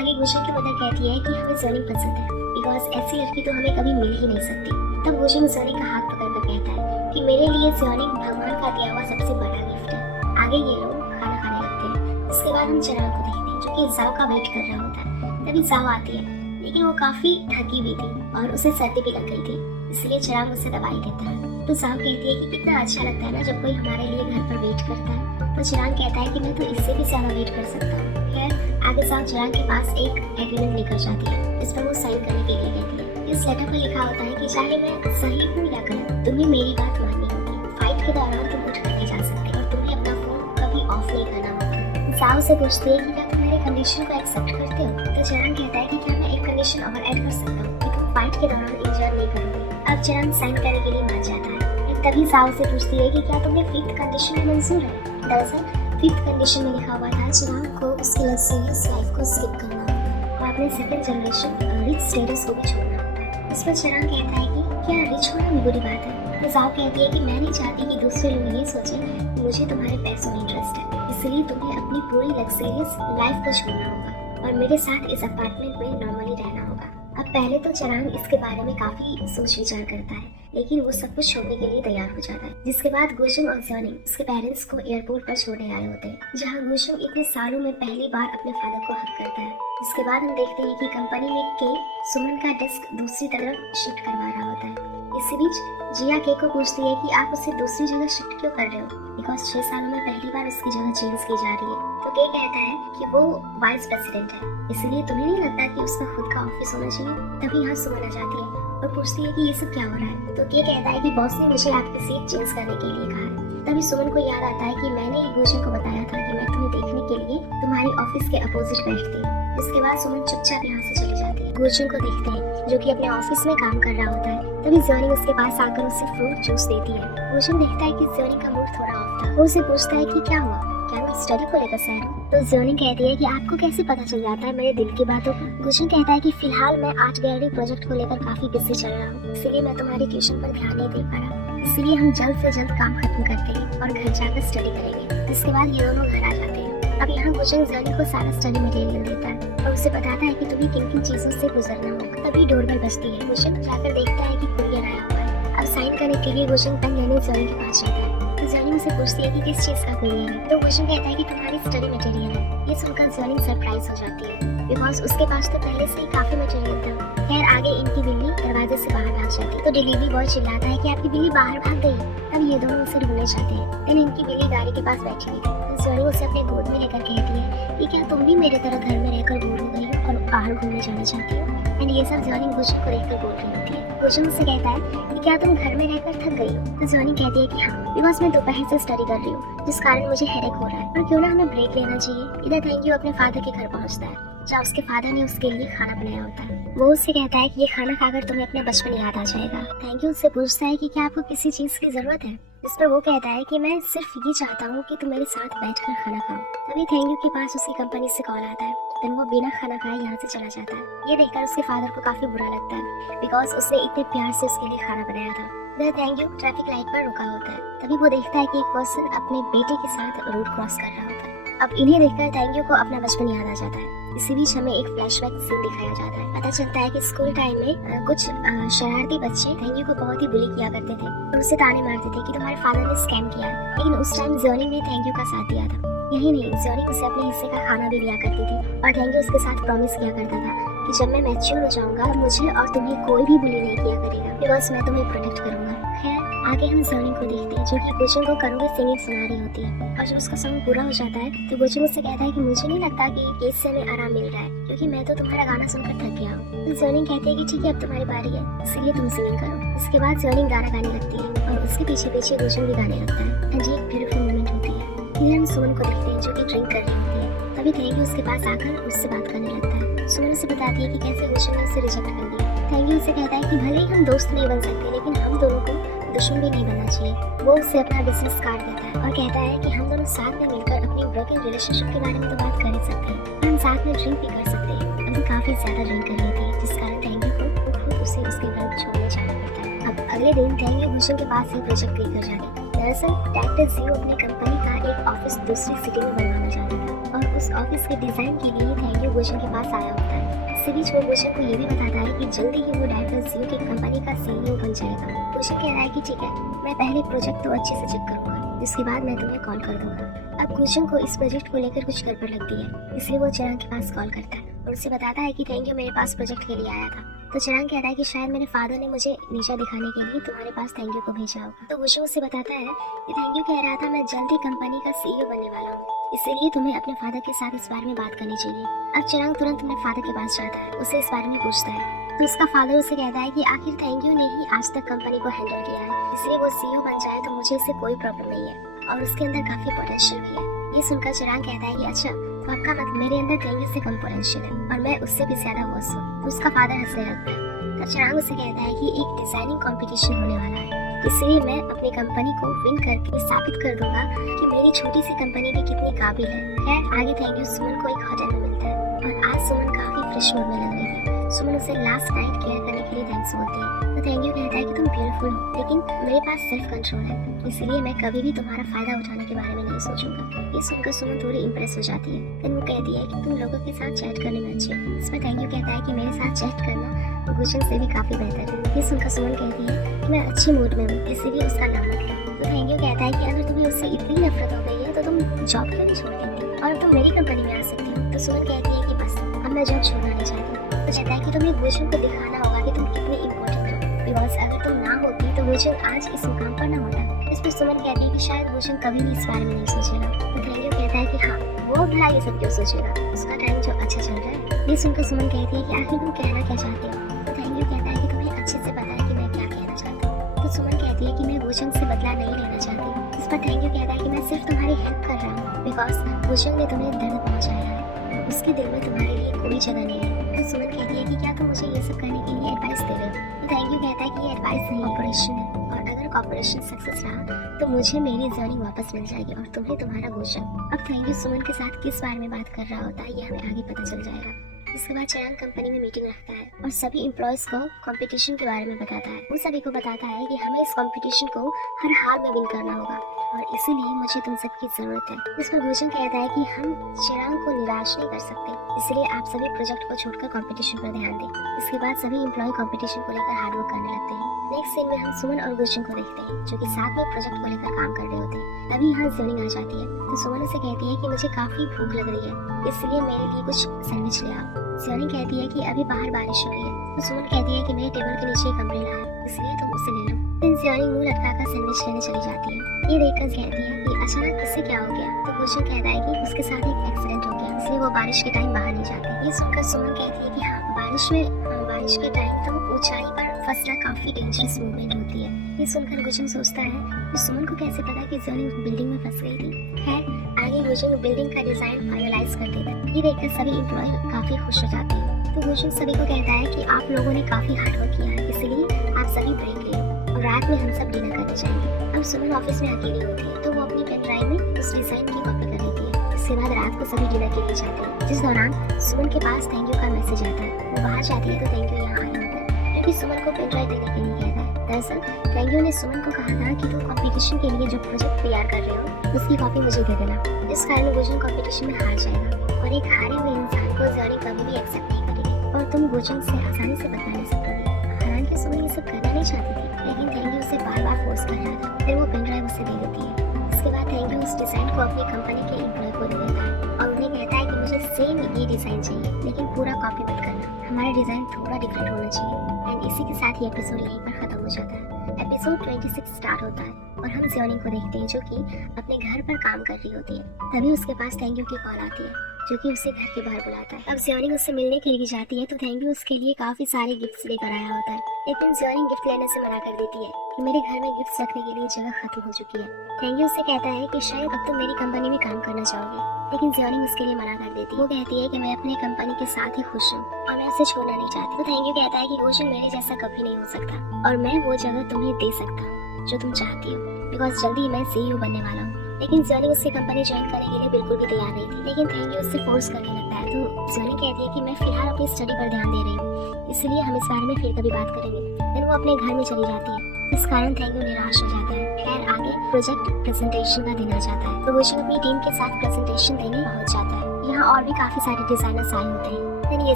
आगे गुलशन की मदर कहती है कि हमें जोनी पसंद है, बिकॉज ऐसी लड़की तो हमें कभी मिल ही नहीं सकती। तब गुलशन जोनी का हाथ पकड़कर कहता है कि मेरे लिए जोनी भगवान का दिया हुआ सबसे बड़ा गिफ्ट है। आगे ये लोग खाना खाने लगते हैं। इसके बाद हम चिराग को देखते हैं, जो कि जाओ का वेट कर रहा होता है। तभी जाओ आती है, लेकिन वो काफी थकी हुई थी और उसे सर्दी भी लग गई थी, इसलिए चिराग उसे दवाई देता है। तो जाओ कहती है कि कितना अच्छा लगता है ना जब कोई हमारे लिए घर पर वेट करता है। तो चिराग कहता है कि मैं तो इससे भी ज्यादा वेट कर सकता हूँ। खैर, आगे जाओ चिराग के पास एक एग्रीमेंट लेकर जाती है, जिस पर वो साइन करने के लिए कहती है। इस लेटर पर लिखा होता है कि चाहे मैं सही हूँ या गलत, तुम्हें मेरी बात माननी होगी। फाइट के दौरान तुम उठ कर नहीं जा सकते और तुम्हें अपना फोन कभी ऑफ नहीं करना होगा। साव से पूछती है कि क्या तुम मेरे कंडीशन को एक्सेप्ट करते हो। तो चरण कहता है कि क्या मैं एक कंडीशन और ऐड कर सकता हूँ कि तुम फाइट के दौरान इंजर नहीं करोगे। अब चरण साइन करने के लिए मान जाता है। तभी साव से पूछती है कि क्या तुम्हें फिफ्थ कंडीशन में मंजूर है। दरअसल फिफ्थ कंडीशन में लिखा हुआ था चिराग को उसकी लग्जरियस लाइफ को स्किप करना होगा और अपने सेकंड जनरेशन रिच स्टेटस को भी छोड़ना होगा। इस पर चिराग कहता है कि क्या रिच होना बुरी बात है। तो साव कहती है कि मैं नहीं चाहती कि दूसरे लोग ये सोचें कि मुझे तुम्हारे पैसों में इंटरेस्ट है, इसलिए तुम्हें अपनी पूरी लग्जरियस लाइफ को छोड़ना होगा और मेरे साथ इस अपार्टमेंट में नॉर्मली रहना होगा। अब पहले तो चिराग इसके बारे में काफी सोच विचार करता है, लेकिन वो सब कुछ छोड़ने के लिए तैयार हो जाता है। जिसके बाद गुशंग और ज़र्निंग उसके पेरेंट्स को एयरपोर्ट पर छोड़ने आए होते हैं, जहाँ गुशंग इतने सालों में पहली बार अपने फादर को हक करता है। इसके बाद हम देखते हैं कि कंपनी में के सुमन का डेस्क दूसरी तरफ शिफ्ट करवा रहा होता है। इसी बीच जिया के को पूछती है कि आप उसे दूसरी जगह शिफ्ट क्यों कर रहे हो, बिकॉज 6 सालों में पहली बार उसकी जगह चेंज की जा रही है। तो के कहता है कि वो वाइस प्रेसिडेंट है, इसलिए तुम्हें नहीं लगता कि उसका खुद का ऑफिस होना चाहिए। तभी यहाँ सुमन आ जाती है और पूछती है कि ये सब क्या हो रहा है। तो के कहता है कि बॉस ने मुझे आपकी सीट चेंज करने के लिए कहा है। तभी सुमन को याद आता है कि मैंने एक गुशंग को बताया था कि मैं तुम्हें देखने के लिए तुम्हारी ऑफिस के अपोजिट बैठती। इसके बाद सुमन चुपचाप यहाँ से चली जाती है। गुशंग को देखते हैं जो कि अपने ऑफिस में काम कर रहा होता है। तभी ज़र्निंग उसके पास आकर उसे फ्रूट जूस देती है। गुशंग देखता है कि ज़र्निंग का मूड थोड़ा ऑफ था। वो उसे पूछता है कि क्या हुआ, क्या मैं स्टडी को लेकर सैड हूँ। तो ज़र्निंग कहती है कि आपको कैसे पता चल जाता है मेरे दिल की बातों को। गुशंग कहता है कि फिलहाल मैं आर्ट गैलरी प्रोजेक्ट को लेकर काफी बिजी चल रहा हूँ, इसलिए मैं तुम्हारी ट्यूशन पर ध्यान नहीं दे पा रहा, इसलिए हम जल्द से जल्द काम खत्म करते हैं और घर जाकर स्टडी करेंगे। इसके बाद ये दोनों घर आ जाते हैं। अब यहाँ गुशंग ज़र्निंग को सारा स्टडी मटेरियल देता है और उसे बताता है कि तुम्हें किन किन चीजों से गुजरना होगा। तभी डोरबेल बजती है। गुशंग जाकर देखता है कि कुरियर आया हुआ है। अब साइन करने के लिए गुशंग पेन लेने ज़र्निंग के पास जाता है। तो ज़र्निंग उसे पूछती है कि किस चीज का कुरियर है। तो गुशंग कहता है कि तुम्हारी स्टडी मटेरियल है। ये सुनकर ज़र्निंग सरप्राइज हो जाती है, बिकॉज उसके पास तो पहले से ही काफी मटेरियल था। खैर आगे इनकी बिल्ली दरवाजे से बाहर भाग जाती है। तो डिलीवरी बॉय चिल्लाता है कि आपकी बिल्ली बाहर भाग गई। तब ये दोनों उसे ढूंढने जाते हैं, लेकिन इनकी बिल्ली गाड़ी के पास बैठी हुई थी। तो ज़र्निंग उसे अपने गोद में लेकर कहती है कि क्या तुम भी मेरे तरह घर में रहकर बोर हो गई हो और बाहर घूमने जाना चाहती हो। एंड ये सब ज़र्निंग गुशंग को देखकर बोल रही होती है। गुशंग उससे कहता है कि क्या तुम घर में रहकर थक गई हो। तो ज़र्निंग कहती है कि हाँ, बिकॉज मैं दोपहर से स्टडी कर रही हूँ, जिस कारण मुझे हेडेक हो रहा है और क्यों ना हमें ब्रेक लेना चाहिए। इधर थैंक यू अपने फादर के घर पहुँचता है, जहाँ उसके फादर ने उसके लिए खाना बनाया होता है। वो उससे कहता है कि ये खाना खाकर तुम्हें अपना बचपन याद आ जाएगा। थैंक यू उससे पूछता है कि क्या आपको किसी चीज की जरूरत है। इस पर वो कहता है कि मैं सिर्फ ये चाहता हूँ कि तुम मेरे साथ बैठकर खाना खाओ। तभी थैंक यू के पास उसकी कंपनी से कॉल आता है। देन वो बिना खाना खाए यहाँ से चला जाता है। ये देखकर उसके फादर को काफी बुरा लगता है, बिकॉज उसने इतने प्यार से उसके लिए खाना बनाया था। थैंक यू ट्रैफिक लाइट पर रुका होता है। तभी वो देखता है कि एक पर्सन अपने बेटे के साथ रोड क्रॉस कर रहा होता है। अब इन्हें देखकर थैंक यू को अपना बचपन याद आ जाता है। इसी बीच हमें एक फ्लैशबैक सीन दिखाया जाता है। पता चलता है कि स्कूल टाइम में कुछ शरारती बच्चे थैंक यू को बहुत ही बुली किया करते थे और उसे ताने मारते थे कि तुम्हारे फादर ने स्कैम किया है। लेकिन उस टाइम ज़र्निंग ने थैंक यू का साथ दिया था। यही नहीं, ज़र्निंग उसे अपने हिस्से का खाना भी दिया करती थी और थैंक यू उसके साथ प्रॉमिस किया करता था कि जब मैं मैच्योर हो जाऊंगा मुझे और तुम्हें कोई भी बुली नहीं किया करेगा, बिकॉज मैं तुम्हें प्रोटेक्ट करूंगा। खैर आगे हम ज़र्निंग को देखते हैं जो कि गुशंग को करोगे सिंगिंग सुना रही होती है और जब उसका सॉन्ग पूरा हो जाता है तो गुशंग उससे कहता है कि मुझे नहीं लगता कि केस से हमें आराम मिल रहा है, क्योंकि मैं तो तुम्हारा गाना सुनकर थक गया हूँ। तो ज़र्निंग कहती है कि ठीक है अब तुम्हारी बारी है, इसलिए तुम सिंगिंग करो। इसके बाद ज़र्निंग गाना गाने लगती है और उसके पीछे पीछे गुशंग भी गाने लगता है। जी एक ब्यूटीफुल मोमेंट होती है। फिर हम सुमन को देखते हैं जो कि ड्रिंक कर रही होती है। तभी थैंक यू उसके पास आकर उससे बात करने लगता है। सुमन उसे बताती है कि कैसे गुशंग ने उसे रिजेक्ट कर दिया। थैंक यू उसे कहता है कि भले ही हम दोस्त नहीं बन सकते, लेकिन हम दोनों को दुश्मन भी नहीं बनना चाहिए। वो उससे अपना बिजनेस कार्ड देता है और कहता है कि हम दोनों साथ में मिलकर अपनी ब्रोकन रिलेशनशिप के बारे में तो बात कर ही सकते हैं, हम साथ में ड्रिंक भी कर सकते हैं। अभी काफी ज्यादा ड्रिंक कर रही थी, जिस कारण थैंक यू को खुद उसे उसके घर छोड़ने जाना पड़ता है। अब अगले दिन थैंक यू गुशंग के पास ही प्रोजेक्ट लेकर जाती। दरअसल डायरेक्टर जियो अपनी कंपनी का एक ऑफिस दूसरी सिटी में बनवाना चाहता था और उस ऑफिस के डिजाइन के लिए थैंक यू गुशंग के पास आया होता है। इसी बीच वो गुशंग को ये भी बताता है कि जल्दी ही वो डायरेक्टर जियो की कंपनी का सीईओ बन जाएगा। गुशंग कह रहा है कि ठीक है, मैं पहले प्रोजेक्ट तो अच्छे से चेक करूंगा, इसके बाद मैं तुम्हें कॉल कर दूंगा। अब गुशंग को इस प्रोजेक्ट को लेकर कुछ गड़बड़ लगती है, इसलिए वो चिराग के पास कॉल करता है और उसे बताता है कि थैंक यू मेरे पास प्रोजेक्ट के लिए आया था। तो चिराग कहता है कि शायद मेरे फादर ने मुझे नीचा दिखाने के लिए तुम्हारे पास थैंक यू को भेजा होगा। तो गुशंग उससे बताता है कि थैंक यू कह रहा था मैं जल्दी कंपनी का सीईओ बनने वाला हूँ, इसलिए तुम्हें अपने फादर के साथ इस बारे में बात करनी चाहिए। अब चिराग तुरंत अपने फादर के पास जाता है, उसे इस बारे में पूछता है। तो उसका फादर उसे कहता है कि आखिर थैंक यू ने ही आज तक कंपनी को हैंडल किया है, इसलिए वो सीईओ बन जाए तो मुझे इससे कोई प्रॉब्लम नहीं है और उसके अंदर काफी पोटेंशियल भी है। ये सुनकर चिराग कहता है कि अच्छा, तो आपका मतलब मेरे अंदर तेंगू से कम पोटेंशियल है और मैं उससे भी ज्यादा होश हूँ। तो उसका फादर हंसने लगता है। तो चिराग उससे कहता है कि एक डिजाइनिंग कंपटीशन होने वाला है, इसलिए मैं अपनी कंपनी को विन करके साबित कर दूंगा कि मेरी छोटी सी कंपनी भी कितनी काबिल है। खैर आगे थैंक यू सुमन को एक होटल में मिलता है और आज सुमन काफी फ्रेश मूड में लग रही थी। सुमन उसे लास्ट नाइट केयर करने के लिए थैंक्स बोलती है। तो थैंक यू कहता है कि तुम ब्यूटीफुल हो, लेकिन मेरे पास सेल्फ कंट्रोल है, इसलिए मैं कभी भी तुम्हारा फायदा उठाने के बारे में नहीं सोचूंगा। ये सुनकर सुमन थोड़ी इंप्रेस हो जाती है। फिर वो कहती है कि तुम लोगों के साथ चैट करने में अच्छी हो। इसमें थैंक यू कहता है कि मेरे साथ चैट करना गुलशन से भी काफी बेहतर है। ये सुनकर सुमन कहती है कि मैं अच्छे मूड में हूँ, इसीलिए उसका नाम मत लो। तो थैंक यू कहता है कि अगर तुम्हें उससे इतनी नफरत हो गई है तो तुम जॉब क्यों नहीं छोड़ देती और तुम मेरी कंपनी में आ सकती हो। तो सुमन कहती है कि बस अब मैं जॉब छोड़ना नहीं चाहती। तो कहता है कि तुम्हें गुलशन को दिखाना होगा कि तुम कितनी इम्पोर्टेंट हो, बिकॉज अगर तुम ना होती तो गुलशन आज इस मुकाम पर ना होता। इस पर सुमन कहती है कि शायद गुलशन कभी भी इस बारे में नहीं सोचेगा। तो थैंक यू कहता है कि हाँ, वो भला ये सब क्यों सोचेगा, उसका टाइम जो अच्छा चल रहा है। ये सुनकर सुमन कहती है कि आखिर तुम कहना क्या चाहते हो। तो थैंक यू कहता है कि तुम्हें अच्छे से पता है कि मैं क्या कहना चाहता हूँ। तो सुमन कहती है कि मैं गुलशन से बदला नहीं लेना चाहती। इस पर थैंक यू कहता है कि मैं सिर्फ तुम्हारी हेल्प कर रहा हूँ, बिकॉज गुलशन ने तुम्हें दर्द पहुँचाया है, उसके दिल में तुम्हारे लिए कोई जगह नहीं है। तो सुमन कहती है कि क्या तुम मुझे ये सब करने के लिए एडवाइस दे रहे हो। तो थैंक यू कहता है कि ये एडवाइस नहीं, ऑपरेशन है, और अगर ऑपरेशन सक्सेस रहा तो मुझे मेरी जर्नी वापस मिल जाएगी और तुम्हें तुम्हारा गुलशन। अब थैंक यू सुमन के साथ किस बारे में बात कर रहा होता है ये हमें आगे पता चल जाएगा। इसके बाद चिराग कंपनी में मीटिंग रखता है और सभी एम्प्लॉयज को कंपटीशन के बारे में बताता है। वो सभी को बताता है कि हमें इस कंपटीशन को हर हाल में विन करना होगा और इसीलिए मुझे तुम सबकी जरूरत है। इस पर गुलशन कहता है कि हम चिराग को निराश नहीं कर सकते, इसलिए आप सभी प्रोजेक्ट को छोड़कर कंपटीशन पर ध्यान दें। इसके बाद सभी एम्प्लॉय कंपटीशन को लेकर हार्डवर्क करने लगते हैं। नेक्स्ट सीन में हम सुमन और गुलशन को देखते हैं जो कि साथ में प्रोजेक्ट को लेकर काम कर रहे होते हैं। तभी यहाँ ज्योनिंग आ जाती है। तो सुमन उसे कहती है कि मुझे काफी भूख लग रही है, इसलिए मेरे लिए कुछ सैंडविच ले आओ। ज्योनिंग कहती है कि अभी बाहर बारिश हो रही है। तो सुमन कहती है कि मेरे टेबल के नीचे एक अम्ब्रेला है, इसलिए तुम उसे ले लो। फिर ज्योनिंग मुंह लटकाकर सैंडविच लेने चली जाती है। ये देखकर कहती है कि अचानक इससे क्या हो गया। तो गुलशन कहता है कि उसके साथ एक एक्सीडेंट हो गया, इसलिए वो बारिश के टाइम बाहर नहीं जाती। ये सुनकर सुमन कहती है कि हाँ, बारिश के टाइम तो ऊंचाई पर फंसना काफी डेंजरस मूवमेंट होती है। ये सुनकर गुलशन सोचता है कि सुमन को कैसे पता कि ज्योनिंग बिल्डिंग में फंस गई थी। खैर आगे गुलशन बिल्डिंग का डिजाइन फाइनलाइज कर देता है। ये देखकर सभी एम्प्लॉय काफी खुश हो जाते हैं। तो गुलशन सभी को कहता है कि आप लोगों ने काफी हार्डवर्क किया है, इसलिए आप सभी ब्रेक ले लो और रात में हम सब डिनर करने जाएंगे। अब सुमन ऑफिस में अकेली होती है तो वो अपनी पेन ड्राइव में उस डिजाइन की कॉपी कर लेती है। इसके बाद रात को सभी डिनर के लिए जाते हैं, जिस दौरान सुमन के पास थैंक यू का मैसेज आता है। वो बाहर जाती है तो थैंक यू यहाँ आया होता है, जो कि सुमन को पेन ड्राइव देने के लिए कहता है। दरअसल थैंक यू ने सुमन को कहा था कि तुम कंपटीशन के लिए जो प्रोजेक्ट तैयार कर रहे हो उसकी कॉपी मुझे दे देना। इस कारण गुलशन कंपटीशन में हार जाएगा और एक हारे हुए इंसान को ज्योनिंग कभी भी एक्सेप्ट नहीं करेगी और तुम गुलशन से आसानी से बदला नहीं सकोगे। हालांकि सुमन ये सब करना नहीं चाहती थी, लेकिन थैंक यू उसे बार बार फोर्स कर रहा था। फिर वो पेन ड्राइव उसे दे देती है। इसके बाद थैंक यू उस डिजाइन को अपनी कंपनी के एम्प्लॉय को दे देता है और उन्हें कहता है कि मुझे सेम ये डिजाइन चाहिए, लेकिन पूरा कॉपी मत करना, हमारा डिजाइन थोड़ा डिफरेंट होना चाहिए। एंड इसी के साथ ये एपिसोड यहीं पर खत्म हो जाता है। एपिसोड 26 स्टार्ट होता है और हम ज्योनिंग को देखते हैं जो कि अपने घर पर काम कर रही होती है। तभी उसके पास थैंक यू की कॉल आती है जो कि उसे घर के बाहर बुलाता है। अब ज्योनिंग उससे मिलने के लिए जाती है तो थैंक यू उसके लिए काफी सारे गिफ्ट्स लेकर आया होता है, लेकिन ज्योनिंग गिफ्ट लेने से मना कर देती है कि मेरे घर में गिफ्ट्स रखने के लिए जगह खत्म हो चुकी है। थैंक यू उससे कहता है कि शायद अब तुम मेरी कंपनी में काम करना चाहोगे, लेकिन ज्योनिंग उसके लिए मना कर देती है। वो कहती है कि मैं अपनी कंपनी के साथ ही खुश हूँ और मैं उसे छोड़ना नहीं चाहती। तो थैंक यू कहता है कि गुलशन मेरे जैसा कभी नहीं हो सकता और मैं वो जगह तुम्हें दे सकता हूँ जो तुम चाहती हो, बिकॉज जल्दी मैं CEO बनने वाला हूँ। लेकिन ज्योनिंग उसकी कंपनी ज्वाइन करने के लिए बिल्कुल भी तैयार नहीं थी, लेकिन थैंक यू उससे फोर्स करने लगता है। तो ज्योनिंग कहती है कि मैं फिलहाल अपनी स्टडी पर ध्यान दे रही हूँ, इसलिए हम इस बारे में फिर कभी बात करेंगे। फिर वो अपने घर में चली जाती है, इस कारण थैंक यू निराश हो जाता है। खैर आगे प्रोजेक्ट प्रेजेंटेशन का दिन आ जाता है तो गुलशन अपनी टीम के साथ प्रेजेंटेशन देने पहुंच जाता है। यहाँ और भी काफी सारे डिजाइनर्स आए होते हैं, लेकिन ये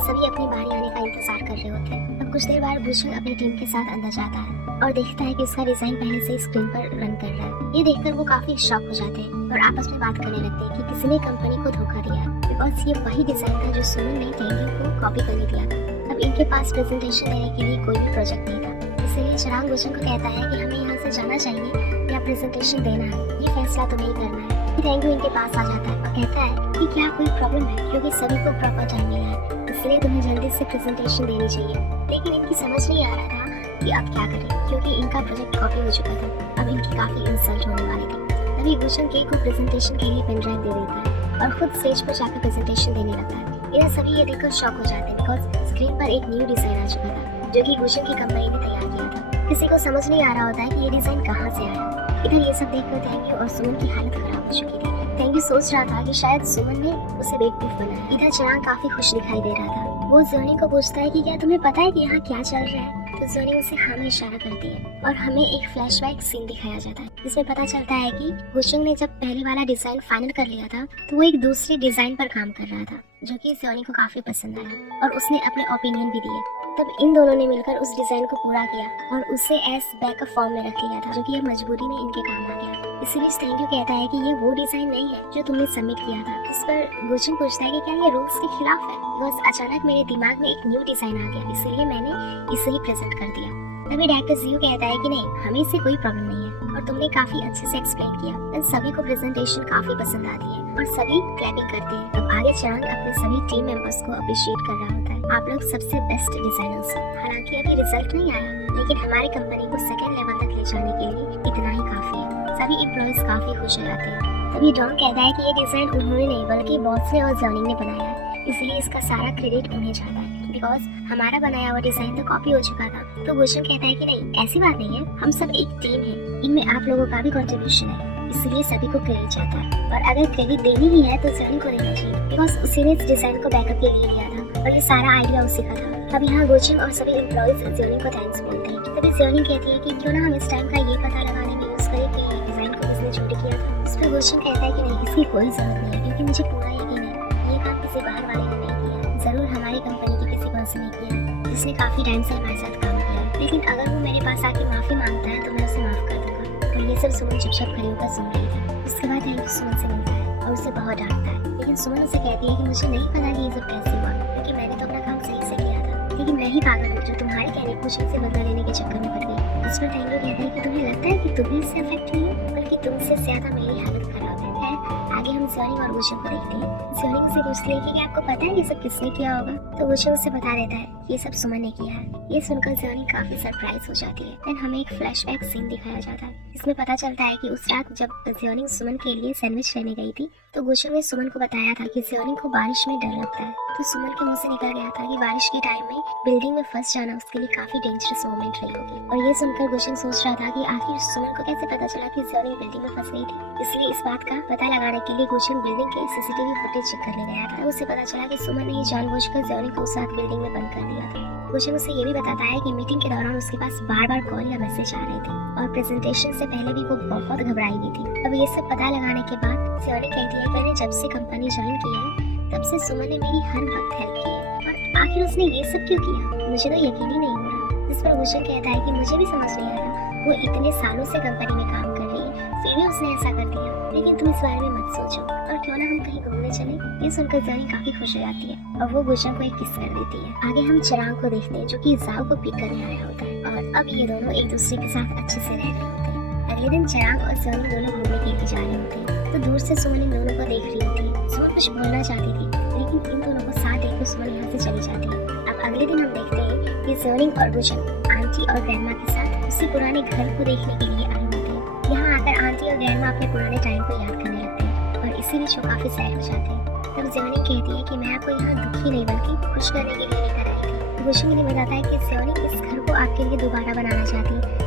सभी अपनी बारी आने का इंतजार कर रहे होते हैं। अब कुछ देर बाद गुलशन अपनी टीम के साथ अंदर जाता है और देखता है कि उसका डिजाइन पहले से स्क्रीन पर रन कर रहा है। ये देखकर वो काफी शॉक हो जाते हैं और आपस में बात करने लगते हैं कि किसी ने कंपनी को धोखा दिया है, बिकॉज ये वही डिजाइन था जो सुमन ने थैंक यू को कॉपी करके दिया था। अब इनके पास प्रेजेंटेशन देने के लिए कोई भी प्रोजेक्ट नहीं था, इसलिए चिराग गुलशन को कहता है कि हमें यहाँ से जाना चाहिए या प्रेजेंटेशन देना है, ये फैसला तुम्हें ही करना है। थैंक यू इनके पास आ जाता है और कहता है कि क्या कोई प्रॉब्लम है, क्योंकि सभी को प्रॉपर टाइम मिला है, इसलिए तुम्हें जल्दी से प्रेजेंटेशन देनी चाहिए। लेकिन इनकी समझ नहीं आ रहा था कि अब क्या करें, क्योंकि इनका प्रोजेक्ट कॉपी हो चुका था। अब इनकी काफी इंसल्ट होने वाली थी। तभी गुशन केक को प्रेजेंटेशन के लिए पेन ड्राइव दे देता है और खुद स्टेज पर जाकर प्रेजेंटेशन देने लगता है। इधर सभी ये देखकर शॉक हो जाते हैं बिकॉज स्क्रीन पर एक न्यू डिजाइन आ चुका था जो कि गुशन की कंपनी ने तैयार किया था। किसी को समझ नहीं आ रहा होता है कि ये डिजाइन कहाँ से आया। इधर ये सब देखकर थैंक और सुमन की हालत खराब हो चुकी थी। थैंक सोच रहा था कि शायद सुमन ने उसे बेवकूफ बनाया। इधर चिराग काफी खुश दिखाई दे रहा था। वो ज़ोनी को पूछता है कि क्या तुम्हें पता है कि यहाँ क्या चल रहा है। तो ज़ोनी उसे हाँ में इशारा करती है और हमें एक फ्लैशबैक सीन दिखाया जाता है जिसमें पता चलता है कि गुशंग ने जब पहले वाला डिजाइन फाइनल कर लिया था तो वो एक दूसरे डिजाइन पर काम कर रहा था जो कि ज़ोनी को काफी पसंद आया और उसने अपने ओपिनियन भी दिए। तब इन दोनों ने मिलकर उस डिजाइन को पूरा किया और उसे एज बैकअप फॉर्म में रख लिया था जो कि अब मजबूरी में इनके काम आ गया। इसीलिए थैंक यू कहता है कि ये वो डिजाइन नहीं है जो तुमने सबमिट किया था। इस पर गुशन पूछता है कि क्या ये रूल्स के खिलाफ है। बस अचानक मेरे दिमाग में एक न्यू डिजाइन आ गया इसलिए मैंने इसे ही प्रेजेंट कर दिया। तभी डायरेक्टर जियो कहता है कि नहीं, हमें इससे कोई प्रॉब्लम नहीं है और तुमने काफी अच्छे से एक्सप्लेन किया। सभी को प्रेजेंटेशन काफी पसंद आती है और सभी क्लैपिंग करते हैं। अब आगे चिराग अपने सभी टीम मेंबर्स को अप्रिशिएट कर रहा होता है। आप लोग सबसे बेस्ट डिजाइनर्स हो। हालांकि अभी रिजल्ट नहीं आया लेकिन हमारी कंपनी को सेकंड लेवल तक ले जाने के लिए इतना ही काफी है। सभी एम्प्लॉइज काफी खुश हो जाते हैं। तभी डॉन कहता है कि ये डिजाइन उन्होंने नहीं बल्कि बॉस ने और जॉनिंग ने बनाया है, इसलिए इसका सारा क्रेडिट उन्हें जाता है बिकॉज हमारा बनाया हुआ डिजाइन तो कॉपी हो चुका था। तो गुशन कहता है कि नहीं, ऐसी बात नहीं है, हम सब एक टीम है, इनमें आप लोगों का भी कंट्रीब्यूशन है, इसलिए सभी को क्रेडिट जाता है। और अगर क्रेडिट देनी ही है तो जॉनिंग को देना चाहिए बिकॉज उसी ने इस डिजाइन को बैकअप के लिए लिया था और ये सारा आइडिया उसी का था। अब यहाँ गुशन और सभी एम्प्लॉइज जॉनिंग को थैंक्स बोलते हैं। तभी जॉनिंग कहती है कि क्यों ना हम इस टाइम का ये पता लगाने में यूज करें कि ये डिजाइन को किसने चोरी किया था। इस पर गुशन कहता है कि नहीं, इसकी कोई जरूरत नहीं है क्योंकि मुझे पूरा यकीन है ये काम किसी बाहर वाले ने नहीं किया, जरूर हमारी कंपनी के किसी पर्सन ने किया जिसने काफी टाइम से हमारे साथ काम किया है। लेकिन अगर वो मेरे पास आके माफी मांगता है तो मैं उसे माफ कर दूंगा। तो ये सब सुमन चुपचाप खड़ी होकर सुन रही थी। उसके बाद थैंक सुमन से मिलता है और उसे बहुत डांटता है लेकिन सुमन उसे कहती है कि मुझे नहीं पता कि ये सब कैसे हुआ क्योंकि मैंने तो अपना काम सही से किया था, लेकिन मैं ही पागल हूँ जो तुम्हारे कहने को से बदला लेने के चक्कर में पड़ गई। इस पर थैंक कहता है कि तुम्हें लगता है कि तुम भी इससे अफेक्ट हुई हो, बल्कि तुमसे ज्यादा मेरी हालत खराब है। आगे हम ज़ोनिंग और गुशन को देखते हैं। ज़ोनिंग से पूछती है कि आपको पता है ये सब किसने किया होगा। तो गुशन उसे बता देता है ये सब सुमन ने किया है। ये सुनकर ज़ोनिंग काफी सरप्राइज हो जाती है। देन हमें एक फ्लैशबैक सीन दिखाया जाता है इसमें पता चलता है कि उस रात जब ज़ोनिंग सुमन के लिए सैंडविच लेने गई थी तो गुशन ने सुमन को बताया था कि ज़ोनिंग को बारिश में डर लगता है। तो सुमन के मुंह से निकल गया था कि बारिश के टाइम में बिल्डिंग में फंस जाना उसके लिए काफी डेंजरस मोमेंट रही होगी। और ये सुनकर गुशन सोच रहा था कि आखिर सुमन को कैसे पता चला कि ज़ोनिंग बिल्डिंग में फंस गई थी। इसलिए इस बात का पता लगाने के लिए गुशन बिल्डिंग के सीसीटीवी फुटेज चेक करने गया था। उसे पता चला कि सुमन ने जानबूझकर ज़ोनिंग को उस रात बिल्डिंग में बंद कर दिया था। गुशन उसे ये भी बताता है कि मीटिंग के दौरान उसके पास बार बार कॉल या मैसेज आ रहे थे और प्रेजेंटेशन से पहले भी वो बहुत घबराई हुई थी। अब ये सब पता लगाने के बाद ज़ोनिंग कहती है मैंने जब से कंपनी ज्वाइन की है तब से सुमन ने मेरी हर वक्त हेल्प की है और आखिर उसने ये सब क्यों किया, मुझे तो यकीन ही नहीं हो रहा। जिस पर गुशन कहता है कि मुझे भी समझ नहीं आ रहा, वो इतने सालों से कंपनी में काम कर रही है फिर भी उसने ऐसा कर दिया। लेकिन तुम इस बारे में मत सोचो और क्यों ना हम कहीं घूमने चले। ये सुनकर ज़ोनिंग काफी खुश हो जाती है और वो गुशन को एक किस कर देती है। आगे हम चिराग को देखते हैं जो कि जाओ को पिक करने आया होता है और अब ये दोनों एक दूसरे के साथ अच्छे से रह रहे होते हैं। अगले दिन चिराग और ज़ोनिंग दोनों घूमने के लिए जा रहे होते हैं तो दूर से सुमन इन दोनों को देख रही होती है। सुमन कुछ बोलना चाहती थी लेकिन इन दोनों को साथ देखकर सुमन यहाँ से चली जाती है। अब अगले दिन हम देखते हैं कि ज़ोनिंग और गुशन आंटी और ग्रैंडमा के साथ उसी पुराने घर को देखने के लिए आए होते हैं। यहाँ आकर आंटी और ग्रैंडमा अपने पुराने टाइम को याद करने लगते हैं और इसी बीच वो काफी सैड हो जाते हैं। तब ज़ोनिंग कहती है कि मैं आपको यहाँ दुखी नहीं बल्कि खुश करने के लिए लेकर आई थी। गुशन इन्हें बताता है कि ज़ोनिंग इस घर को आपके लिए दोबारा बनाना चाहती है।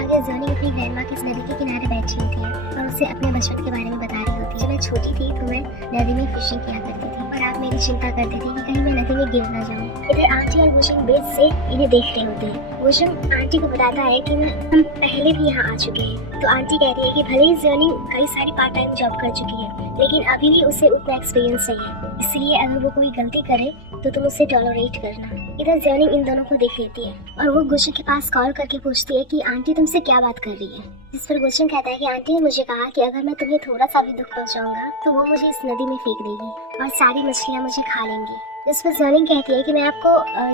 आगे ज़ोनिंग अपनी ग्रैंडमा की नदी के किनारे बैठी होती है और उसे अपने बचपन के बारे में बता रही होती है। जब मैं छोटी थी तो मैं नदी में फिशिंग किया करती थी और आप मेरी चिंता करते थे कि कहीं मैं नदी में गिर ना जाऊं। इधर आंटी और गुशन बेस से इन्हें देख रहे होते हैं। गुशन आंटी को बताता है कि हम पहले भी यहाँ आ चुके हैं। तो आंटी कहती है कि भले ही ज़ोनिंग कई सारी पार्ट टाइम जॉब कर चुकी है लेकिन अभी भी उसे उतना एक्सपीरियंस नहीं है, इसलिए अगर वो कोई गलती करे तो तुम उसे टॉलरेट करना। इधर ज़ोनिंग इन दोनों को देख लेती है और वो गुशन के पास कॉल करके पूछती है कि आंटी तुमसे क्या बात कर रही है। जिस पर गुशन कहता है कि आंटी ने मुझे कहा कि अगर मैं तुम्हें थोड़ा सा भी दुख पहुंचाऊंगा तो वो मुझे इस नदी में फेंक देगी और सारी मछलियाँ मुझे खा लेंगी। जिस पर ज़ोनिंग कहती है कि मैं आपको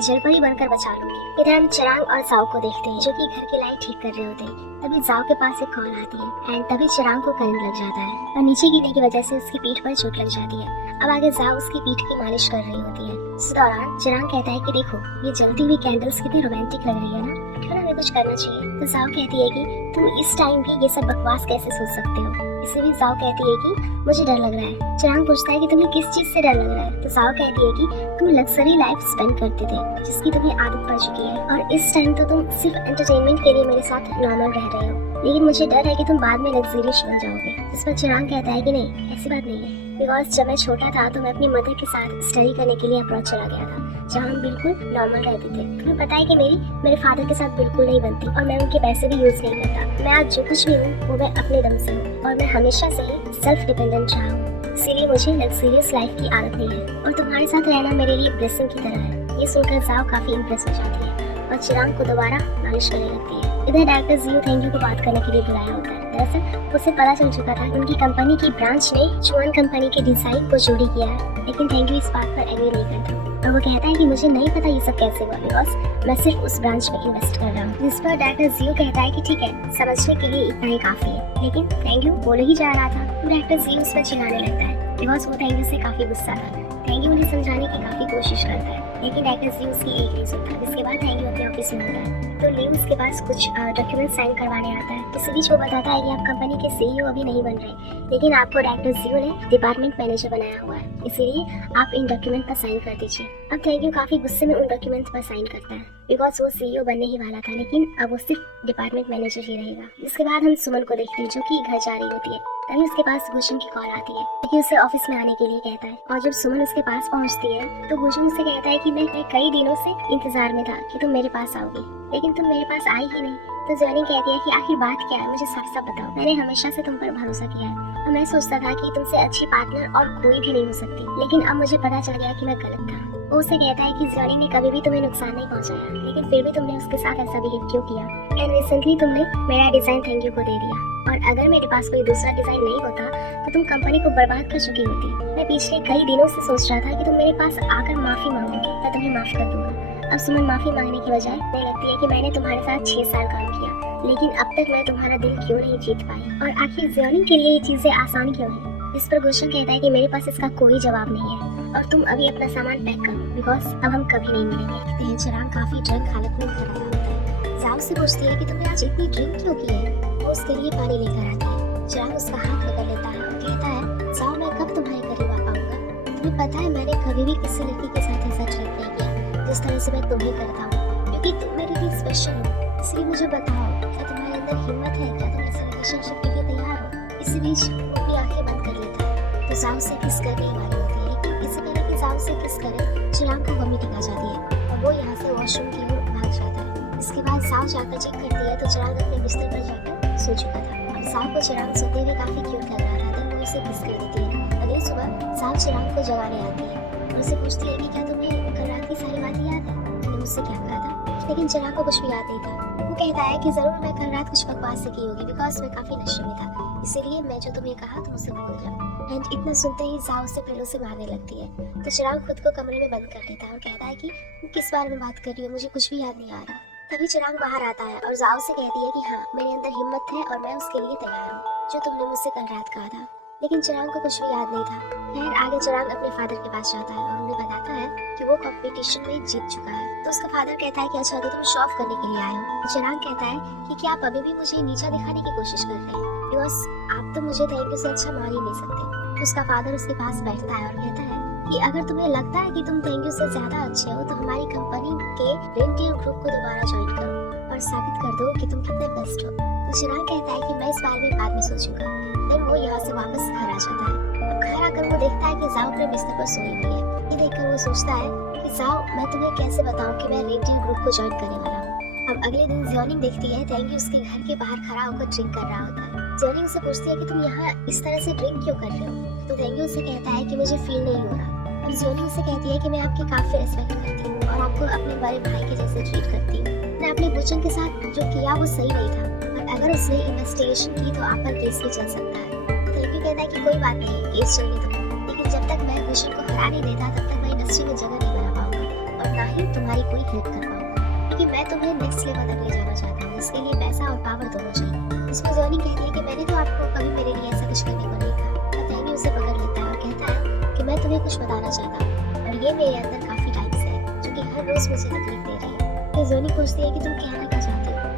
जलपरी बनकर बचा लूंगी। इधर हम चिराग और जाओ को देखते हैं जो कि घर की लाइट ठीक कर रहे होते हैं। तभी जाओ के पास एक कॉल आती है एंड तभी चिराग को करंट लग जाता है और नीचे गिरने की वजह से उसकी पीठ पर चोट लग जाती है। अब आगे जाओ उसकी पीठ की मालिश कर रही होती है। इस दौरान चिराग कहता है कि देखो ये जलती हुई कैंडल्स कितनी रोमांटिक लग रही है ना, क्यों ना मैं कुछ करना चाहिए। तो जाओ कहती है कि तुम इस टाइम भी ये सब बकवास कैसे सोच सकते हो। इसे भी जाओ कहती है कि मुझे डर लग रहा है। चिरांग पूछता है कि तुम्हें किस चीज से डर लग रहा है। तो जाओ कहती है कि तुम लग्जरी लाइफ स्पेंड करते थे जिसकी तुम्हें आदत पड़ चुकी है, और इस टाइम तो तुम सिर्फ एंटरटेनमेंट के लिए मेरे साथ नॉर्मल रह रहे हो, लेकिन मुझे डर है कि तुम बाद में लग्जरियस बन जाओगे। जिस पर चिरांग कहता है कि नहीं, ऐसी बात नहीं है, बिकॉज जब मैं छोटा था तो मैं अपनी मदर के साथ स्टडी करने के लिए अब्रॉड चला गया था, जहाँ हम बिल्कुल नॉर्मल रहते थे। तुम्हें पता है कि मेरे फादर के साथ बिल्कुल नहीं बनती, और मैं उनके पैसे भी यूज नहीं करता। मैं आज जो कुछ भी हूँ वो मैं अपने दम से हूँ, और मैं हमेशा से ही सेल्फ डिपेंडेंट रहा हूँ, इसीलिए मुझे लग्जरियस लाइफ की आदत नहीं है, और तुम्हारे साथ रहना मेरे लिए ब्लेसिंग की तरह है। ये सुनकर जाओ काफी इम्प्रेस हो जाती है और चिरांग को दोबारा मालिश करने लगती है। इधर डायरेक्टर जियो थैंक यू को बात करने के लिए बुलाया होता है। दरअसल उसे पता चल चुका था कि उनकी कंपनी की ब्रांच ने चुआन कंपनी के डिजाइन को चोरी किया है, लेकिन थैंक यू इस बात पर एग्री नहीं करता, और वो कहता है कि मुझे नहीं पता ये सब कैसे हुआ, बिकॉज मैं सिर्फ उस ब्रांच में इन्वेस्ट कर रहा हूँ। जिस पर डायरेक्टर जियो कहता है कि ठीक है, समझने के लिए इतना ही काफी है, लेकिन थैंक यू बोल ही जा रहा था। तो डायरेक्टर जियो उस पर चिल्लाने लगता है, बिकॉज वो थैंक यू से काफी गुस्सा था। थैंक यू उन्हें समझाने की काफी कोशिश करता है, लेकिन डायरेक्टर जी उसकी एक नहीं सुनता। जिसके बाद थैंक यू अपने ऑफिस में होता है, तो लीव उसके पास कुछ डॉक्यूमेंट साइन करवाने आता है। तो सीरीज वो बताता है कि आप कंपनी के सीईओ अभी नहीं बन रहे, लेकिन आपको डायरेक्टर जियो ने डिपार्टमेंट मैनेजर बनाया हुआ है, इसीलिए आप इन डॉक्यूमेंट पर साइन कर दीजिए। अब थैंक यू काफी गुस्से में उन डॉक्यूमेंट्स पर साइन करता है, बिकॉज वो सीईओ बनने ही वाला था, लेकिन अब वो सिर्फ डिपार्टमेंट मैनेजर ही रहेगा। इसके बाद हम सुमन को देखते हैं जो कि घर जा रही होती है। तभी उसके पास भूषण की कॉल आती है कि उसे ऑफिस में आने के लिए कहता है, और जब सुमन उसके पास पहुंचती है तो भूषण उससे कहता है कि मैं कई दिनों से इंतजार में था कि तुम मेरे पास आओगी, लेकिन तुम मेरे पास आई ही नहीं। तो जर्नी कहती है कि आखिर बात क्या है, मुझे साफ साफ बताओ, मैंने हमेशा से तुम पर भरोसा किया है, और मैं सोचता था कि तुमसे अच्छी पार्टनर और कोई भी नहीं हो सकती, लेकिन अब मुझे पता चल गया कि मैं गलत था। वो उसे कहता है कि जर्नी ने कभी भी तुम्हें नुकसान नहीं पहुंचाया, लेकिन फिर भी तुमने उसके साथ ऐसा बिहेव क्यों किया, एंड रिसेंटली तुमने मेरा डिजाइन थैंक यू को दे दिया, और अगर मेरे पास कोई दूसरा डिजाइन नहीं होता तो तुम कंपनी को बर्बाद कर चुकी होती। मैं पिछले कई दिनों से सोच रहा था कि तुम मेरे पास आकर माफी मांगोगी, मैं तुम्हें माफ कर दूंगा। अब सुमन माफी मांगने की बजाय मुझे लगती है कि मैंने तुम्हारे साथ 6 साल काम किया, लेकिन अब तक मैं तुम्हारा दिल क्यों नहीं जीत पाई, और आखिर जियोनी के लिए ये चीजें आसान क्यों है। इस पर भूषण कहता है कि मेरे पास इसका कोई जवाब नहीं है, और तुम अभी अपना सामान पैक करो, बिकॉज अब हम कभी नहीं मिलेंगे। चिरांग काफी ड्रंक हालत में घर आया होता है। जाओ से पूछती है कि तुमने आज इतनी ड्रिंक क्यों की है। वो उसके लिए पानी लेकर आती है। चिरांग उसका हाथ पकड़ लेता है और कहता है, जाओ मैं कब तुम्हारे करीब आ पाऊंगा। तुम्हें पता है मैंने कभी भी किसी लड़की के साथ ऐसा ट्रीट नहीं किया जिस तरह से मैं तुम्हें करता हूँ, क्योंकि तुम मेरे लिए स्पेशल हो। इसलिए मुझे बताओ, क्या तुम्हारे अंदर हिम्मत है, क्या तुम इस रिलेशनशिप के लिए तैयार हो। इसी बीच वो अपनी आंखें बंद कर लेता है। तो जाओ से किस करने वाली होती है, लेकिन इससे पहले कि जाओ से किस करे, चिरांग को वॉमिटिंग आ जाती है और वो यहाँ से वॉशरूम की ओर भाग जाता है। इसके बाद जाओ जाकर चेक करती है तो चिरांग अपने बिस्तर पर जाकर सो चुका था। अब जाओ को चिरांग सोते हुए काफी क्यूट लग रहा था, तो वो उसे किस कर देती है। अगली सुबह जाओ चिरांग को जगाने आती है और उसे पूछती है कि क्या तुम्हें कल रात की सारी बातें याद है, तुमने मुझसे क्या कहा था। लेकिन चिरांग को कुछ भी याद नहीं था। वो कहता है कि जरूर मैं कल रात कुछ बकवास से की होगी, बिकॉज मैं काफी नशे में था, इसीलिए मैं जो तुम्हें कहा तुम उसे भूल जाओ। एंड इतना सुनते ही जाओ उसे पिलो से मारने लगती है। तो चिरांग खुद को कमरे में बंद कर लेता है और कहता है कि किस बारे में बात कर रही हो, मुझे कुछ भी याद नहीं आ रहा। तभी चिरांग बाहर आता है और जाओ से कहती है कि हाँ, मेरे अंदर हिम्मत है और मैं उसके लिए तैयार हूँ जो तुमने मुझसे कल रात कहा था। लेकिन चिरांग को कुछ भी याद नहीं था। खैर आगे चिरांग अपने फादर के पास जाता है और उन्हें बताता है कि वो कंपटीशन में जीत चुका है। तो उसका फादर कहता है कि अच्छा तो तुम शो ऑफ करने के लिए आए हो। चिरांग कहता है कि क्या आप अभी भी मुझे नीचा दिखाने की कोशिश कर रहे हैं, बिकॉज आप तो मुझे थैंक यू से अच्छा मान ही नहीं सकते। तो उसका फादर उसके पास बैठता है और कहता है कि अगर तुम्हें लगता है कि तुम थैंक यू से ज्यादा अच्छे हो तो हमारी कंपनी के रेंटियर ग्रुप को दोबारा ज्वाइन करो और साबित कर दो कि तुम कितने बेस्ट हो। तो चिरांग कहता है कि मैं इस बारे में बाद में सोचूंगा। फिर वो यहाँ से वापस घर आ जाता है। अब घर आकर वो देखता है कि जाओ अपने बिस्तर पर सोई हुई है। ये देखकर वो सोचता है कि जाओ मैं तुम्हें कैसे बताऊं कि मैं रेंटियर ग्रुप को ज्वाइन करने वाला हूँ। अब अगले दिन जियोनिंग देखती है थैंक यू उसके घर के बाहर खड़ा होकर ड्रिंक कर रहा होता है। जियोनिंग से पूछती है कि तुम यहाँ इस तरह से ड्रिंक क्यों कर रहे हो। तो थैंक यू उसे कहता है कि मुझे फील नहीं हो रहा। अब जियोनिंग से कहती है कि मैं आपकी काफी रिस्पेक्ट करती हूँ और आपको अपने बड़े भाई के जैसे ट्रीट करती हूँ। मैंने अपने भूषण के साथ जो किया वो सही नहीं था, और अगर उसने इन्वेस्टिगेशन की तो आप पर केस भी चल सकता है। तो थैंक यू कहता है कि कोई बात नहीं, केस चलने दो, लेकिन जब तक मैं भूषण को हरा नहीं देता तब तक मैं इंडस्ट्री में जगह नहीं बना पाऊंगा और ना ही तुम्हारी कोई हेल्प कर पाऊंगा, क्योंकि मैं तुम्हें नेक्स्ट लेवल तक ले जाना चाहता हूँ। इसके लिए पैसा और पावर दोनों चाहिए। इसमें जियोनिंग कहती है कि मैंने तो आपको कभी मेरे लिए ऐसा कुछ करने को नहीं कहा। तो थैंक यू उसे पकड़ लेता है और कहता है कि मैं तुम्हें कुछ बताना चाहता हूँ और ये मेरे अंदर काफी टाइम से है, जो कि हर रोज मुझे तकलीफ दे रही है। तो जियोनिंग पूछती है कि तुम कहना क्या चाहती हो।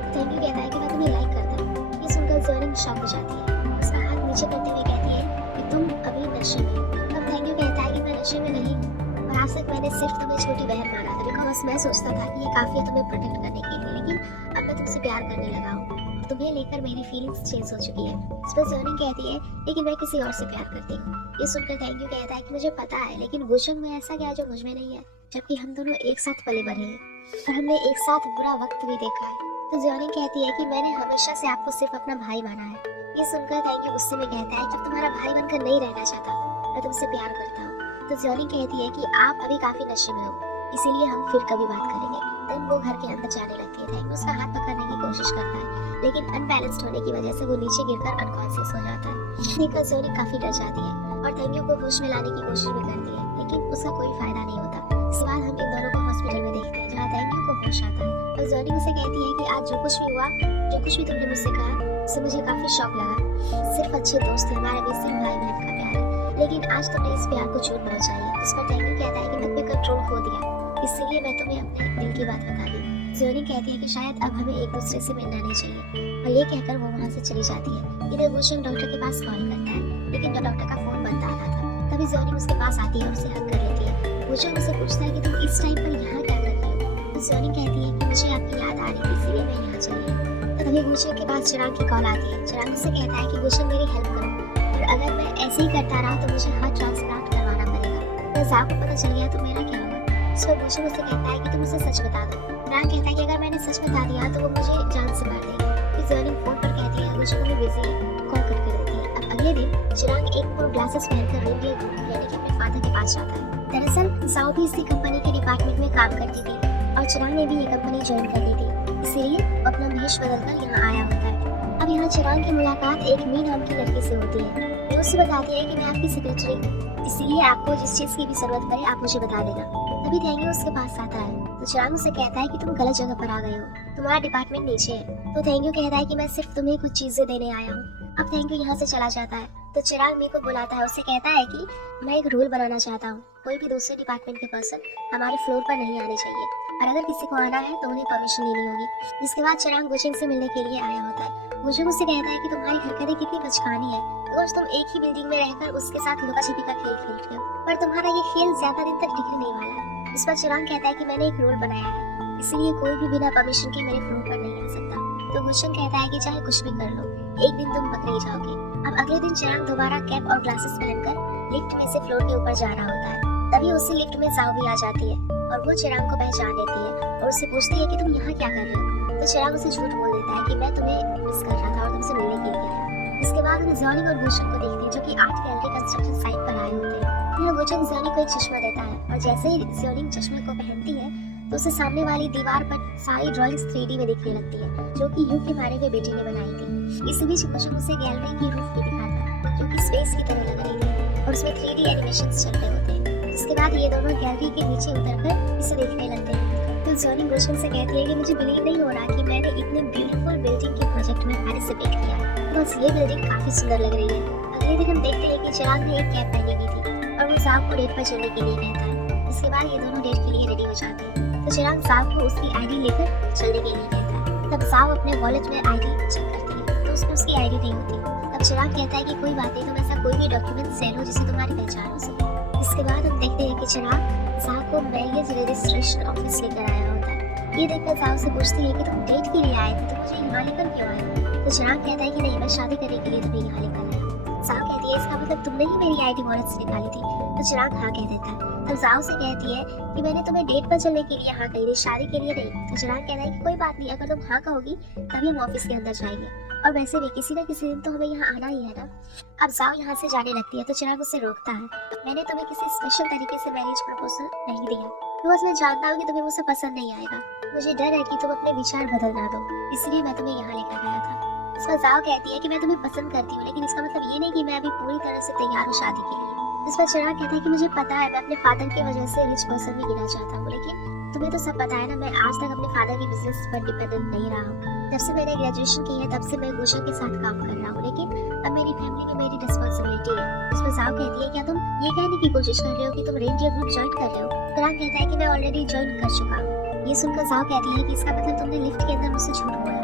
जर्नी शॉक हो जाती है। उसका हाथ नीचे करते हुए कहती है कि तुम अभी नशे में हो। तब थैंक यू कहता है कि मैं नशे में नहीं हूँ और आज तक मैंने सिर्फ तुम्हें छोटी बहन माना था, बिकॉज मैं सोचता था कि ये काफी है तुम्हें प्रोटेक्ट करने के लिए, लेकिन अब मैं तुमसे प्यार करने लगा हूँ। तुम्हें लेकर मेरी फीलिंग्स चेंज हो चुकी है। इस पर जर्नी कहती है लेकिन मैं किसी और से प्यार करती हूँ। ये सुनकर थैंक यू कहता है कि मुझे पता है, लेकिन वुशंग में ऐसा क्या है जो मुझ में नहीं है, जबकि हम दोनों एक साथ पले बढ़े हैं और हमने एक साथ बुरा वक्त भी देखा है। तो जॉनी कहती है कि मैंने हमेशा से आपको सिर्फ अपना भाई माना है। ये सुनकर थैंक यू गुस्से में कहता है कि तुम्हारा भाई बनकर नहीं रहना चाहता, मैं तुमसे प्यार करता हूँ। तो जॉनी कहती है कि आप अभी काफी नशे में हो, इसीलिए हम फिर कभी बात करेंगे। देन वो घर के अंदर जाने लगती है। थैंक यू उसका हाथ पकड़ने की कोशिश करता है, लेकिन अनबैलेंस्ड होने की वजह से वो नीचे गिरकर अनकॉन्शियस हो जाता है। देखकर जॉनी काफी डर जाती है और थैंक यू को होश में लाने की कोशिश भी करती है, लेकिन उसका कोई फायदा नहीं होता। इसके बाद हम इन दोनों को हॉस्पिटल में देखते हैं, जहाँ थैंक यू को होश आता है और जॉनी उसे कहती है कि आज जो कुछ भी हुआ, जो कुछ भी तुमने मुझसे कहा, उससे मुझे काफी शौक लगा। सिर्फ अच्छे दोस्त थे, हमारे बीच सिर्फ भाई बहन का प्यार है, लेकिन आज तुमने इस प्यार को चोट पहुंचाई है। इस पर थैंक यू कहता है कि मैं अपने कंट्रोल खो दिया, इसलिए मैं तुम्हें अपने दिल की बात बता दी। जॉनी कहती है कि शायद अब हमें एक दूसरे से मिलना नहीं चाहिए, और ये कहकर वो वहाँ से चली जाती है। इधर वुशंग डॉक्टर के पास कॉल करता है, लेकिन डॉक्टर का फोन बंद आ रहा था। तभी जॉनी उसके पास आती है और उसे हग कर लेती है। वुशंग उसे पूछता है कि तुम इस टाइम पर यहाँ क्या कर रही हो? तो जॉनी कहती है कि मुझे आपकी याद आ रही थी, इसीलिए मैं यहाँ चली हूँ। तभी वुशंग के पास चिराग की कॉल आती है। चिराग उसे कहता है कि वुशंग मेरी हेल्प करो, और अगर मैं ऐसे ही करता रहा तो मुझे हार्ट ट्रांसप्लांट करवाना पड़ेगा। अगर ज़ाक को पता चल गया तो मेरा क्या होगा? इस पर वुशंग उसे कहता है कि तुम उसे सच बता दो। चिराग कहता है कि अगर मैंने सच बता दिया तो वो मुझे जान से मार देगी। फिर जॉनी फोन पर कहती है वुशंग में बिजी है, कॉल करके देती है। अब अगले दिन चिराग एक और ग्लासेस पहनकर रेडियो यानी कि अपने फादर के पास जाता है। दरअसल जाओ भी इसी कंपनी के डिपार्टमेंट में काम करती थी और चिराग ने भी ये कंपनी ज्वाइन कर ली थी, इसीलिए वो अपना भेष बदलकर यहाँ आया होता है। अब यहाँ चिराग की मुलाकात एक मी नाम की लड़की से होती है। वो उसे बताती है कि मैं आपकी सेक्रेटरी हूँ, इसीलिए आपको जिस चीज की भी जरूरत पड़े आप मुझे बता देना। तभी थैंक यू उसके पास आता है तो चिराग उसे कहता है कि तुम गलत जगह पर आ गए हो, तुम्हारा डिपार्टमेंट नीचे है। तो थैंक यू कहता है कि मैं सिर्फ तुम्हें कुछ चीजें देने आया हूँ। अब थैंक यू यहाँ से चला जाता है तो चिराग मी को बुलाता है, उसे कहता है कि मैं एक रूल बनाना चाहता हूँ, कोई भी दूसरे डिपार्टमेंट के पर्सन हमारे फ्लोर पर नहीं आने चाहिए, और अगर किसी को आना है तो उन्हें परमिशन लेनी होगी। जिसके बाद चिराग वुशंग से मिलने के लिए आया होता है। वुशंग उससे कहता है कि तुम्हारी हरकतें कितनी बचकानी है, रोज तुम एक ही बिल्डिंग में रहकर उसके साथ लुका छिपी का खेल खेलते हो, पर तुम्हारा ये खेल ज्यादा दिन तक टिकने नहीं वाला है। इस पर चिराग कहता है कि मैंने एक रूल बनाया है, इसलिए कोई भी बिना परमिशन के मेरे फ्लोर पर नहीं आ सकता। तो वुशंग कहता है कि चाहे कुछ भी कर लो, एक दिन तुम पकड़े जाओगे। अब अगले दिन चिराग दोबारा कैप और ग्लासेस पहनकर लिफ्ट में से फ्लोर के ऊपर जा रहा होता है। तभी उसी लिफ्ट में जाओ भी आ जाती है और वो चिराग को पहचान लेती है और उससे पूछती है कि तुम यहाँ क्या कर रहे हो? तो चिराग उसे झूठ बोल देता है कि मैं तुम्हें मिस कर रहा था और तुमसे मिलने के लिए आया। इसके बाद हम जॉनी और वुशंग को देखते हैं जो कि आर्ट गैलरी कंस्ट्रक्शन साइट पर आए होते हैं। यहाँ वुशंग जॉनी को एक चश्मा देता है और जैसे ही जॉनी चश्मे को पहनती है तो उसे सामने वाली दीवार पर सारी ड्राइंग्स 3D में दिखने लगती है, जो कि यू के मारे हुए बेटे ने बनाई थी। इसी बीच वुशंग उसे गैलरी की रूफ भी दिखाता है जो कि स्पेस की तरह लग रही थी और उसमें 3D एनिमेशंस चल रहे होते हैं। इसके बाद ये दोनों गैलरी के नीचे उतरकर इसे देखने लगते हैं। तो जॉनी वुशंग से कहती है कि मुझे बिलीव नहीं हो रहा कि मैंने इतने ब्यूटीफुल बिल्डिंग के प्रोजेक्ट में पार्टिसिपेट किया है, बस ये बिल्डिंग काफी सुंदर लग रही है। अगले दिन हम देखते हैं कि चिराग ने एक कैप पहनी हुई थी और वो जाव को डेट पर चलने के लिए कहता है। इसके बाद ये दोनों डेट के लिए रेडी हो जाते हैं तो चिराग जाव को उसकी आईडी लेकर चलने के लिए कहता है। तब जाव अपने वॉलेट में आईडी चेक करती है तो उसमें उसकी आईडी नहीं होती। तब चिराग कहता है कि कोई बात नहीं, तुम ऐसा कोई भी डॉक्यूमेंट सेल हो जिससे तुम्हारी पहचान हो सके। इसके बाद हम देखते हैं कि चिराग जाव को मैरिज रजिस्ट्रेशन ऑफिस लेकर आया होता है। ये देखकर जाव से पूछती है कि तुम डेट के लिए आए थे तो मुझे यहाँ लेकर क्यों आए हो? तो चिराग कहता है कि नहीं, मैं शादी करने के लिए तुम्हें यहाँ लेकर आया। जाव कहती है इसका मतलब तुमने ही मेरी आईडी वॉलेट से निकाली थी? तो चिराग हाँ कह देता है। तब जाव से कहती है कि मैंने तुम्हें डेट पर चलने के लिए हाँ कही थी, शादी के लिए नहीं। तो चिराग कहता है कि कोई बात नहीं, अगर तुम हाँ कहोगी तभी हम ऑफिस के अंदर जाएंगे, और वैसे भी किसी न किसी दिन तो हमें यहाँ आना ही है ना। अब जाव यहाँ से जाने लगती है तो चिराग उसे रोकता है। मैंने तुम्हें किसी स्पेशल तरीके से मैरिज प्रपोजल नहीं दिया, बिकॉज मैं जानता हूँ कि तुम्हें मुझसे पसंद नहीं आएगा। मुझे डर है कि तुम अपने विचार बदल ना दो, इसलिए मैं तुम्हें यहाँ लेकर आया था। इस पर जाव कहती है कि मैं तुम्हें पसंद करती हूँ, लेकिन इसका मतलब ये नहीं कि मैं अभी पूरी तरह से तैयार हूँ शादी के लिए। इस पर चिराग कहता है कि मुझे पता है मैं अपने फादर की वजह से रिच पर्सन भी गिना चाहता हूँ, लेकिन तुम्हें तो सब पता है ना, मैं आज तक अपने फादर की बिजनेस पर डिपेंडेंट नहीं रहा हूँ। जब से मैंने ग्रेजुएशन की है तब से मैं वुशंग के साथ काम कर रहा हूँ, लेकिन अब मेरी फैमिली में मेरी रिस्पॉन्सिबिलिटी है। इस पर जाव कहती है क्या तुम ये कहने की कोशिश कर रहे हो कि तुम रेंजर ग्रुप ज्वाइन कर रहे हो? चिराग कहता है कि मैं ऑलरेडी ज्वाइन कर चुका हूँ। ये सुनकर जाव कहती है कि इसका मतलब तुमने लिफ्ट के अंदर मुझसे झूठ बोला।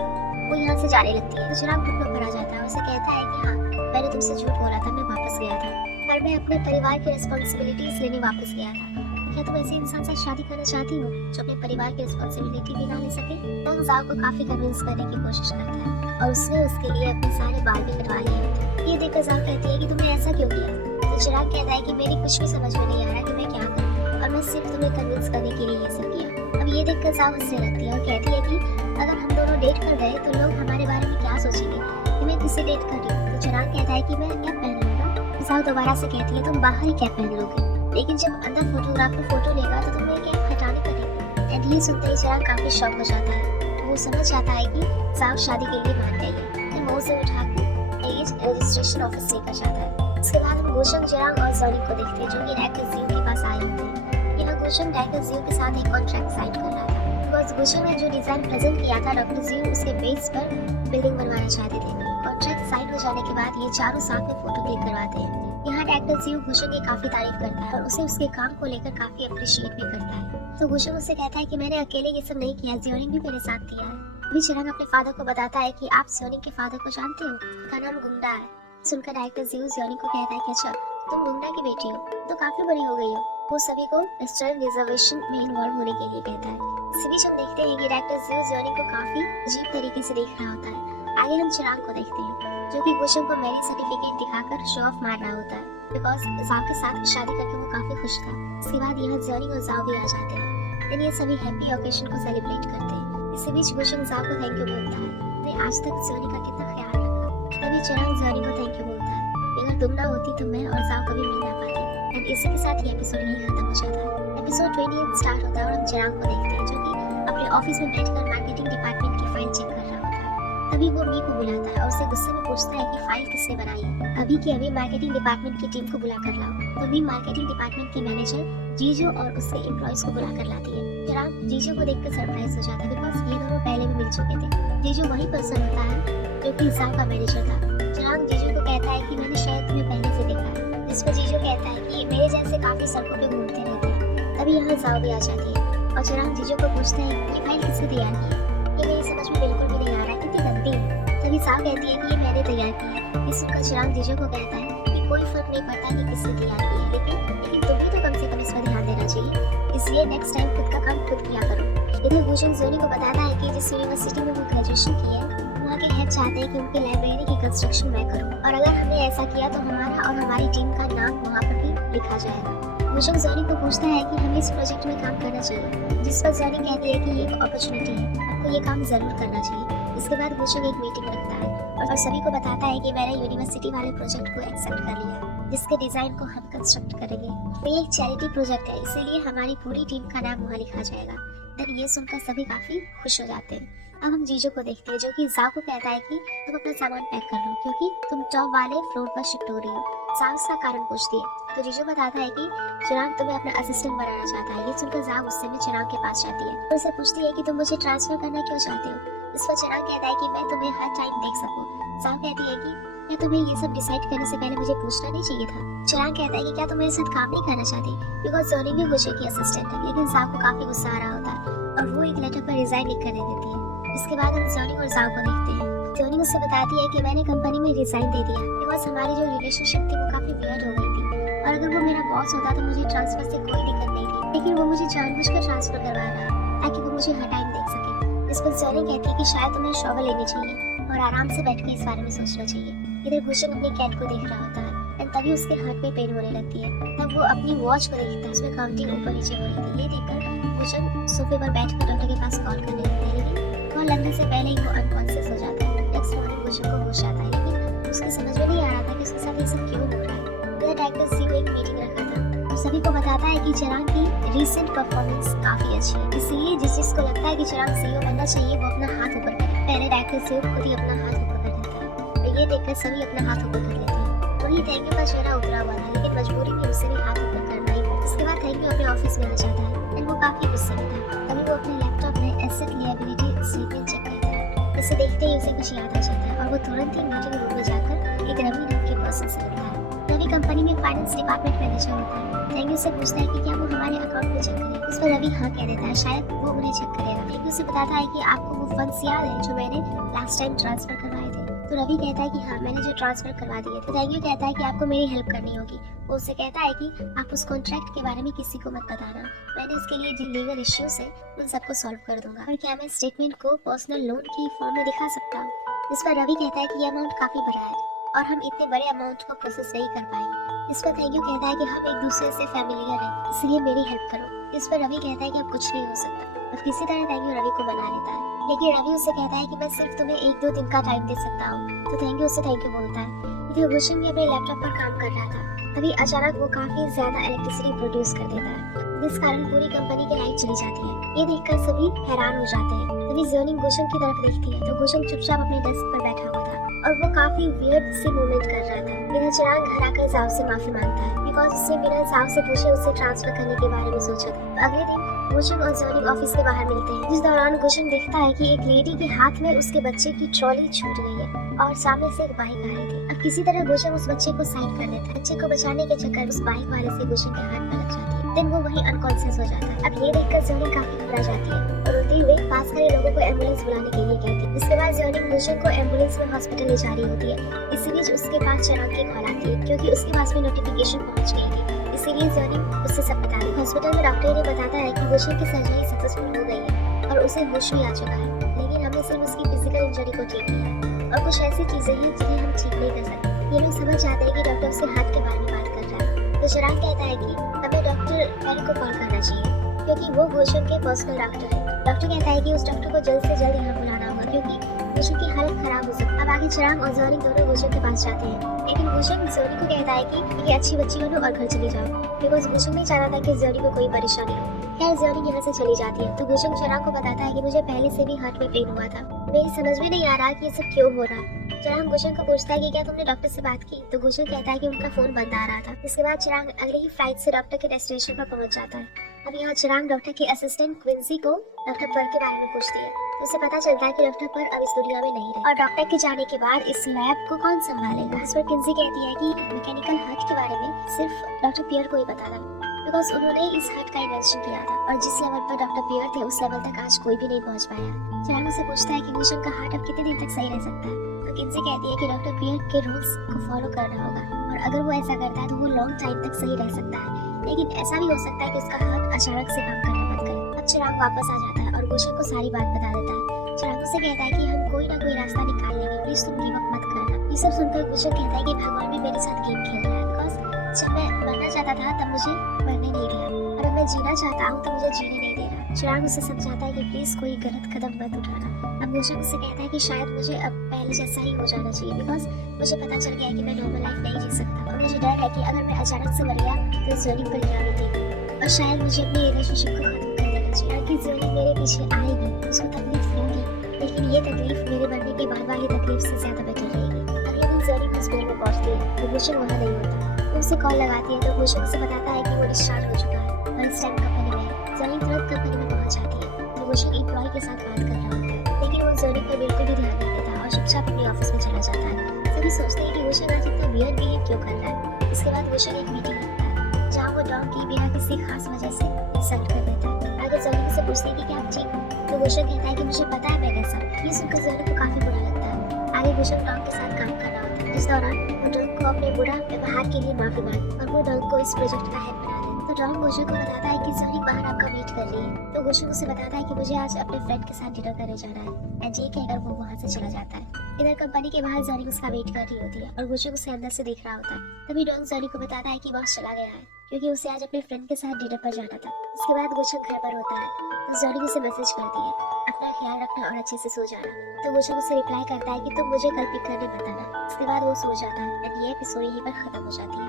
वो यहाँ से जाने लगती है। तो चिराग घुटनों पर आ जाता है और उसे कहता है कि हाँ, मैंने तुमसे झूठ बोला था, मैं वापस गया था पर मैं अपने परिवार की रिस्पॉन्सिबिलिटीज लेने वापस गया था। क्या तुम ऐसे इंसान से शादी करना चाहती हो जो अपने परिवार की रिस्पॉन्सिबिलिटी भी ना ले सके? तंग जाओ को काफी कन्विंस करने की कोशिश करता है और उसने उसके लिए अपने सारे बाल भी कटवा लिए होते हैं। ये देखकर जाओ कहती है कि तुमने ऐसा क्यों किया? तो चिराग कहता है कि मेरी कुछ भी समझ में नहीं आ रहा कि मैं क्या करूं और मैं सिर्फ तुम्हें कन्विंस करने के लिए ये सब किया। अब ये देखकर जाओ हंसने लगती है और कहती है कि अगर हम दोनों डेट कर गए तो लोग हमारे बारे में क्या सोचेंगे कि मैं किससे डेट कर रही हूँ? तो चिराग कहता है कि मैं कैप पहन लूंगा। जाओ दोबारा से कहती है तुम बाहर ही कैप पहन लोगे, लेकिन जब अंदर फोटोग्राफर फोटो लेगा तो तुम्हें कैप हटाने पड़ेगी। एंड ये सुनते ही चिराग काफी शॉक हो जाता है। वो समझ जाता है कि जाओ शादी के लिए मान गई है। फिर वो उसे उठा के एज रजिस्ट्रेशन ऑफिस लेकर जाता है। उसके बाद हम गोशंग, चिराग और जोनिक को देखते हैं जो कि डायरेक्टर जियो के पास आए होते हैं। यहाँ गोशंग डायरेक्टर जियो के साथ एक कॉन्ट्रैक्ट साइन कर रहा था बिकॉज गोशंग ने जो डिजाइन प्रेजेंट किया था डॉक्टर जियो उसके बेस पर बिल्डिंग बनवाना चाहते थे। कॉन्ट्रैक्ट साइन हो जाने के बाद ये चारों साथ में फोटो क्लिक करवाते हैं। यहाँ डायरेक्टर जियो गोशंग की काफी तारीफ करता है और उसे उसके काम को लेकर काफी अप्रिशिएट भी करता है। तो गोशंग उससे कहता है कि मैंने अकेले ये सब नहीं किया, जियोनिक भी मेरे साथ किया है। अभी चिराग अपने फादर को बताता है कि आप जियोनिक के फादर को जानते हो, उनका नाम गुंडा है। सुनकर डायरेक्टर जियो जियोनिक को कहता है कि अच्छा तुम गुंडा की बेटी हो तो काफी बड़ी हो गई हो। वो सभी को रेस्टोरेंट रिजर्वेशन में इन्वॉल्व होने के लिए कहता है। इसी बीच हम देखते हैं कि डायरेक्टर जियो जियोनिक को काफी अजीब तरीके से देख रहा होता है। आगे हम चिराग को देखते हैं जो कि गोशंग को मैरिज सर्टिफिकेट दिखाकर शो ऑफ मार रहा होता है बिकॉज जाओ के साथ शादी करके वो काफी खुश था। इसके बाद यहाँ जियोनिक और जाओ भी आ जाते हैं। देन ये सभी हैप्पी ओकेजन को सेलिब्रेट करते हैं। इसी बीच गोशंग जाओ को थैंक यू बोलता है, मैं आज तक जियोनिक का कितना ख्याल रखा। तभी चिराग जियोनिक को थैंक यू बोलता है, अगर तुम ना होती तो मैं और जाओ कभी मिल ना पाते। एंड इसी के साथ ये एपिसोड यहीं खत्म हो जाता है। एपिसोड 28 स्टार्ट होता है और हम चिराग को देखते हैं जो कि अपने ऑफिस में बैठकर मार्केटिंग डिपार्टमेंट की फाइल चेक कर रहा होता है। तभी वो मी को बुलाता है और उससे गुस्से में पूछता है कि फाइल किसने बनाई है, अभी की अभी मार्केटिंग डिपार्टमेंट की टीम को बुला कर लाओ। तभी मार्केटिंग डिपार्टमेंट की मैनेजर जीजू और उसके एम्प्लॉयज को बुला कर लाती है। चिराग जीजू को देखकर सरप्राइज हो जाता है बिकॉज ये दोनों पहले भी मिल चुके थे। जीजू वही पर्सन होता है जो कि जाओ का मैनेजर था। चिराग जीजू को कहता है कि मैंने शायद तुम्हें पहले से देखा है, जिस पर जीजू कहता है कि मेरे जैसे काफी सड़कों पे घूमते रहते हैं। तभी यहाँ जाओ भी आ जाती है और चिराग जीजू को पूछता है कि फाइल किसने तैयार की है, ये मेरी समझ में बिल्कुल भी नहीं आ रहा, कितनी गंदी है। तभी जाओ कहती है कि ये मैंने तैयार की है। इस सुनकर चिराग जीजू को कहता है कि कोई फर्क नहीं पड़ता कि किसने तैयार की है, लेकिन तुम्हें तो कम से कम इस पर ध्यान देना चाहिए, इसलिए नेक्स्ट टाइम खुद का काम खुद किया करो। इधर गोशंग जोनी को बताता है कि जिस यूनिवर्सिटी में वो ग्रेजुएशन की है वहाँ के हेड चाहते हैं कि उनकी लाइब्रेरी की कंस्ट्रक्शन मैं करूँ और अगर हमने ऐसा किया तो हमारा और हमारी टीम का नाम वहाँ पर भी लिखा जाएगा। गोशंग जोनी को पूछता है कि हमें इस प्रोजेक्ट में काम करना चाहिए, जिस पर जोनी कहती है कि ये एक अपॉर्चुनिटी है, आपको ये काम जरूर करना चाहिए। इसके बाद गोशंग एक मीटिंग रखता है और सभी को बताता है कि मैंने यूनिवर्सिटी वाले प्रोजेक्ट को एक्सेप्ट कर लिया जिसके डिजाइन को हम कंस्ट्रक्ट करेंगे। ये एक चैरिटी प्रोजेक्ट है इसीलिए हमारी पूरी टीम का नाम वहाँ लिखा जाएगा। देन ये सुनकर सभी काफी खुश हो जाते हैं। अब हम जीजू को देखते हैं जो कि जाओ को कहता है कि तुम अपना सामान पैक कर लो क्योंकि तुम टॉप वाले फ्लोर पर शिफ्ट हो रही हो। जाओ इसका कारण पूछती है तो जीजू बताता है कि चिराग तुम्हें अपना असिस्टेंट बनाना चाहता है। ये सुनकर जाओ गुस्से में चिराग के पास जाती है और उसे पूछती है कि तुम मुझे ट्रांसफर करना क्यों चाहते हो। इस पर चिराग कहता है कि मैं तुम्हें हर टाइम देख सकूं। जाओ कहती है कि क्या तुम्हें ये सब डिसाइड करने से पहले मुझे पूछना नहीं चाहिए था। चिराग कहता है कि क्या तुम मेरे साथ काम नहीं करना चाहती बिकॉज जोनी भी गोशे की असिस्टेंट है। लेकिन जाओ को काफी गुस्सा आ रहा होता है और वो एक लेटर पर रिजाइन लिख कर दे देती है। इसके बाद हम जोनी और जाओ को देखते हैं। जोनी उससे बताती है कि मैंने कंपनी में रिजाइन दे दिया बिकॉज हमारी जो रिलेशनशिप थी वो काफी वियर्ड हो गई थी और अगर वो मेरा बॉस होता तो मुझे ट्रांसफर से कोई दिक्कत नहीं थी, लेकिन वो मुझे जानबूझकर ट्रांसफर करवा रहा ताकि वो मुझे हर टाइम देख सके। इस पर जोनी कहती है कि शायद तुम्हें शॉवर लेनी चाहिए और आराम से बैठ कर इस बारे में सोचना चाहिए। इधर भूषण अपनी कैट को देख रहा होता है एंड तभी उसके हाथ में पेन होने लगती है। तब वो अपनी वॉच को देखता है, उसमें काउंटिंग ऊपर नीचे हो रही थी। ये देखकर भूषण सोफे पर बैठकर डॉक्टर के पास कॉल करने लगता है लेकिन कॉल लगने से पहले ही वो अनकॉन्शियस हो जाता है। नेक्स्ट मॉर्निंग भूषण को होश आता है लेकिन उसके समझ में नहीं आ रहा था कि उसके साथ ये सब क्यों हो रहा है। इधर डायरेक्टर सीईओ एक मीटिंग रखा था और सभी को बताता है कि चिराग की रीसेंट परफॉर्मेंस काफी अच्छी है, इसलिए जिस जिसको लगता है कि चिराग सीईओ बनना चाहिए वो अपना हाथ ऊपर करे। पहले डायरेक्टर सीईओ खुद ही अपना हाथ ऊपर कर देता है और ये देखकर सभी अपना हाथ ऊपर कर लेते हैं। वही थैंक यू का चेहरा उतरा हुआ था लेकिन मजबूरी में उसे भी हाथ ऊपर करना ही पड़ा। इसके बाद थैंक यू अपने ऑफिस में आ जाता है एंड वो काफी गुस्से में था। तभी वो अपने लैपटॉप में एसेट लिएबिलिटी स्टेटमेंट चेक करता है। इसे देखते ही उसे कुछ याद आ जाता है और वो तुरंत ही मीटिंग रूम में जाकर एक रवि नाम के पर्सन से मिलता है। रवि पूरी कंपनी में फाइनेंस डिपार्टमेंट मैनेजर होता है। थैंक से पूछता है कि क्या वो हमारे अकाउंट को चेक करे। इस पर रवि हाँ कह देता है, शायद वो उन्हें चेक करेगा। थैंक से बताता है कि आपको वो फंड्स याद है जो मैंने लास्ट टाइम ट्रांसफर करवाए थे। तो रवि कहता है कि हाँ, मैंने जो ट्रांसफर करवा दिए। तो थैंक कहता है कि आपको मेरी हेल्प करनी होगी। वो उससे कहता है कि आप उस कॉन्ट्रैक्ट के बारे में किसी को मत बताना, मैंने उसके लिए जो लीगल इश्यूज है उन सबको सॉल्व कर दूंगा। और क्या मैं स्टेटमेंट को पर्सनल लोन की फॉर्म में दिखा सकता हूँ? इस पर रवि कहता है कि ये अमाउंट काफी बड़ा है और हम इतने बड़े अमाउंट को प्रोसेस नहीं कर पाएंगे। इस पर थैंक कहता है कि हम एक दूसरे से फैमिलियर हैं, इसलिए मेरी हेल्प करो। इस पर रवि कहता है कि अब कुछ नहीं हो सकता और किसी तरह थैंक रवि को मना लेता है। लेकिन रवि उससे कहता है कि मैं सिर्फ तुम्हें 1-2 दिन का टाइम दे सकता हूँ। तो थैंक उससे थैंक बोलता है। इधर गुलशन भी अपने लैपटॉप पर काम कर रहा था, तभी अचानक वो काफी ज्यादा इलेक्ट्रिसिटी प्रोड्यूस कर देता है, जिस कारण पूरी कंपनी की लाइट चली जाती है। ये देखकर सभी हैरान हो जाते हैं। तभी ज़र्निंग गुलशन की तरफ देखती है तो गुलशन चुपचाप अपने डेस्क पर बैठा हुआ था और वो काफी वियर्ड सी मूवमेंट कर रहा था। इधर चिराग घर आकर जाव से माफी मांगता है बिकॉज उससे बिना जाव से पूछे उसे ट्रांसफर करने के बारे में सोचा था। अगले दिन गुलशन और ज़र्निंग ऑफिस के बाहर मिलते हैं, जिस दौरान गुलशन देखता है कि एक लेडी के हाथ में उसके बच्चे की ट्रॉली छूट गई है और सामने से एक बाइक आ रही थी। अब किसी तरह गुलशन उस बच्चे को साइड कर देता है। बच्चे को बचाने के चक्कर उस बाइक वाले से गुलशन के हाथ में लग जाती है। दिन वो वहीं अनकॉन्शियस हो जाता है। अब ये देखकर ज़र्निंग काफी घबरा जाती है और रोते हुए पास खड़े लोगों को एम्बुलेंस बुलाने के लिए कहती है। इसके बाद ज़र्निंग गुलशन को एम्बुलेंस में हॉस्पिटल ले जा रही होती है। इसी बीच उसके पास चिराग की कॉल आती है क्योंकि उसके पास में नोटिफिकेशन पहुंच गई थी, इसीलिए ज़र्निंग उससे सब बता दी। हॉस्पिटल में डॉक्टर ने बताता है कि गुलशन की सर्जरी सक्सेसफुल हो गई है और उसे होश भी आ चुका है, लेकिन हमने सिर्फ उसकी फिजिकल इंजरी को ठीक किया है और कुछ ऐसी चीजें हैं जिन्हें हम ठीक नहीं कर सकते। ये लोग समझ जाते हैं कि डॉक्टर उससे हाथ के बारे में बात कर रहा है। तो चिराग कहता है कि हमें डॉक्टर पेरी को कॉल करना चाहिए क्योंकि वो गुलशन के पर्सनल डॉक्टर है। डॉक्टर कहता है कि उस डॉक्टर को जल्द से जल्द यहाँ बुलाना होगा क्योंकि गुलशन की हालत खराब हो सकती है। अब आगे चिराग और ज़र्निंग दोनों गुलशन के पास जाते हैं, लेकिन गुलशन ज़र्निंग को कहता है कि ये अच्छी बच्ची हो लो और घर चली जाओ बिकॉज गुलशन नहीं चाहता था कि ज़र्निंग को कोई परेशानी हो। खैर ज़र्निंग यहाँ से चली जाती है तो गुलशन चिराग को बताता है कि मुझे पहले से भी हार्ट में पेन हुआ था, मेरी समझ में नहीं आ रहा कि ये सब क्यों हो रहा है। चिराग गुलशन को पूछता है कि क्या तुमने डॉक्टर से बात की? तो गुलशन कहता है कि उनका फोन बंद आ रहा था। इसके बाद चिराग अगले ही फ्लाइट से डॉक्टर के डेस्टिनेशन पर पहुंच जाता है। अब यहाँ चिराग डॉक्टर के असिस्टेंट क्विंसी को डॉक्टर पर के बारे में पूछती है तो उसे पता चलता है कि डॉक्टर पर अब इस दुनिया में नहीं रहे और डॉक्टर के जाने के बाद इस लैब को कौन संभालेगा। इस पर क्विंसी कहती है कि मैकेनिकल हार्ट के बारे में सिर्फ डॉक्टर पियर को ही पता था बिकॉज उन्होंने इस हार्ट का इन्वेंशन किया था और जिस लेवल पर डॉक्टर पियर थे उस लेवल तक आज कोई भी नहीं पहुंच पाया। चिराग उसे पूछता है कि गुलशन का हार्ट अब कितने दिन तक सही रह सकता है। तो किंसी कहती है कि डॉक्टर पियर के रूल्स को फॉलो करना होगा और अगर वो ऐसा करता है तो वो लॉन्ग टाइम तक सही रह सकता है, लेकिन ऐसा भी हो सकता है कि उसका हार्ट अचानक से काम करना बंद करे। अब चिराग वापस आ जाता है और गुलशन को सारी बात बता देता है। चिराग उसे कहता है कि हम कोई ना कोई रास्ता निकाल लेंगे, प्लीज तुम गिव अप मत करना। ये सब सुनकर गुलशन कहता है कि भगवान भी मेरे साथ गेम खेल रहा है बिकॉज जब मैं मरना चाहता था तब मुझे मरने नहीं दिया और अब मैं जीना चाहता हूँ तो मुझे जीने नहीं दे रहा। चिराग उसे समझाता है कि प्लीज कोई गलत कदम मत उठाना। अब गुलशन उससे कहता है कि शायद मुझे अब पहले जैसा ही हो जाना चाहिए बिकॉज मुझे पता चल गया है कि मैं नॉर्मल लाइफ नहीं जी सकता और मुझे डर है कि अगर मैं अचानक से मर गया तो ज़र्निंग पर क्या बीतेगी और शायद मुझे अपनी रिलेशनशिप को खत्म कर देना चाहिए ताकि ज़र्निंग मेरे पीछे आएगी, उसको तकलीफ होगी, लेकिन ये तकलीफ मेरे मरने के बाद वाली तकलीफ से ज्यादा बेटर रहेगी। अगले दिन ज़र्निंग हॉस्पिटल में पहुंचती है तो गुलशन वहाँ नहीं होता। वो उसे कॉल लगाती है तो गुलशन उसे बताता है कि वो डिस्चार्ज हो चुका है और इस टाइम कंपनी में है। ज़र्निंग तुरंत कंपनी में पहुंच जाती है तो गुलशन एम्प्लॉय के साथ बात कर रहा होता है, लेकिन वो ज़र्निंग पर बिल्कुल भी ध्यान नहीं देता और चुपचाप अपने ऑफिस में चला जाता है। सभी सोचते हैं कि गुलशन आज इतना वियर्ड बिहेव क्यों कर रहा है। इसके बाद गुलशन एक मीटिंग रखता है जहाँ वो डॉग की बिना किसी खास वजह से इंसल्ट कर देता है। आगे ज़र्निंग से पूछते हैं कि क्या आप ठीक हो? तो गुलशन कहता है कि मुझे पता है मैं कैसा हूँ। ये सुनकर ज़र्निंग को काफी बुरा लगता है। आगे गुलशन डॉग के साथ काम कर रहा होता है, इस दौरान वो डॉग को अपने बुरा व्यवहार के लिए माफी मांगती और वो डॉग को इस प्रोजेक्ट का हेड बना देता। तो डॉग गुलशन को बताता है कि ज़र्निंग बाहर आपका वेट कर रही है। तो गुलशन उसे बताता है कि मुझे आज अपने फ्रेंड के साथ डिनर करने जाना है एंड ये कहकर वो वहाँ से चला जाता है। इधर कंपनी के बाहर ज़र्निंग उसका वेट कर रही होती है और गुलशन उसे अंदर से देख रहा होता है। तभी डॉग ज़र्निंग को बताता है कि बॉस चला गया है क्योंकि उसे आज अपने फ्रेंड के साथ डिनर पर जाना था। इसके बाद गुलशन घर पर होता है तो ज़र्निंग उसे मैसेज करती है अपना ख्याल रखना और अच्छे से सो जाना। तो गुलशन उसे रिप्लाई करता है कि तुम मुझे कल पिक करने बताना। इसके बाद वो सो जाता है एंड ये एपिसोड यहीं पर खत्म हो जाती है।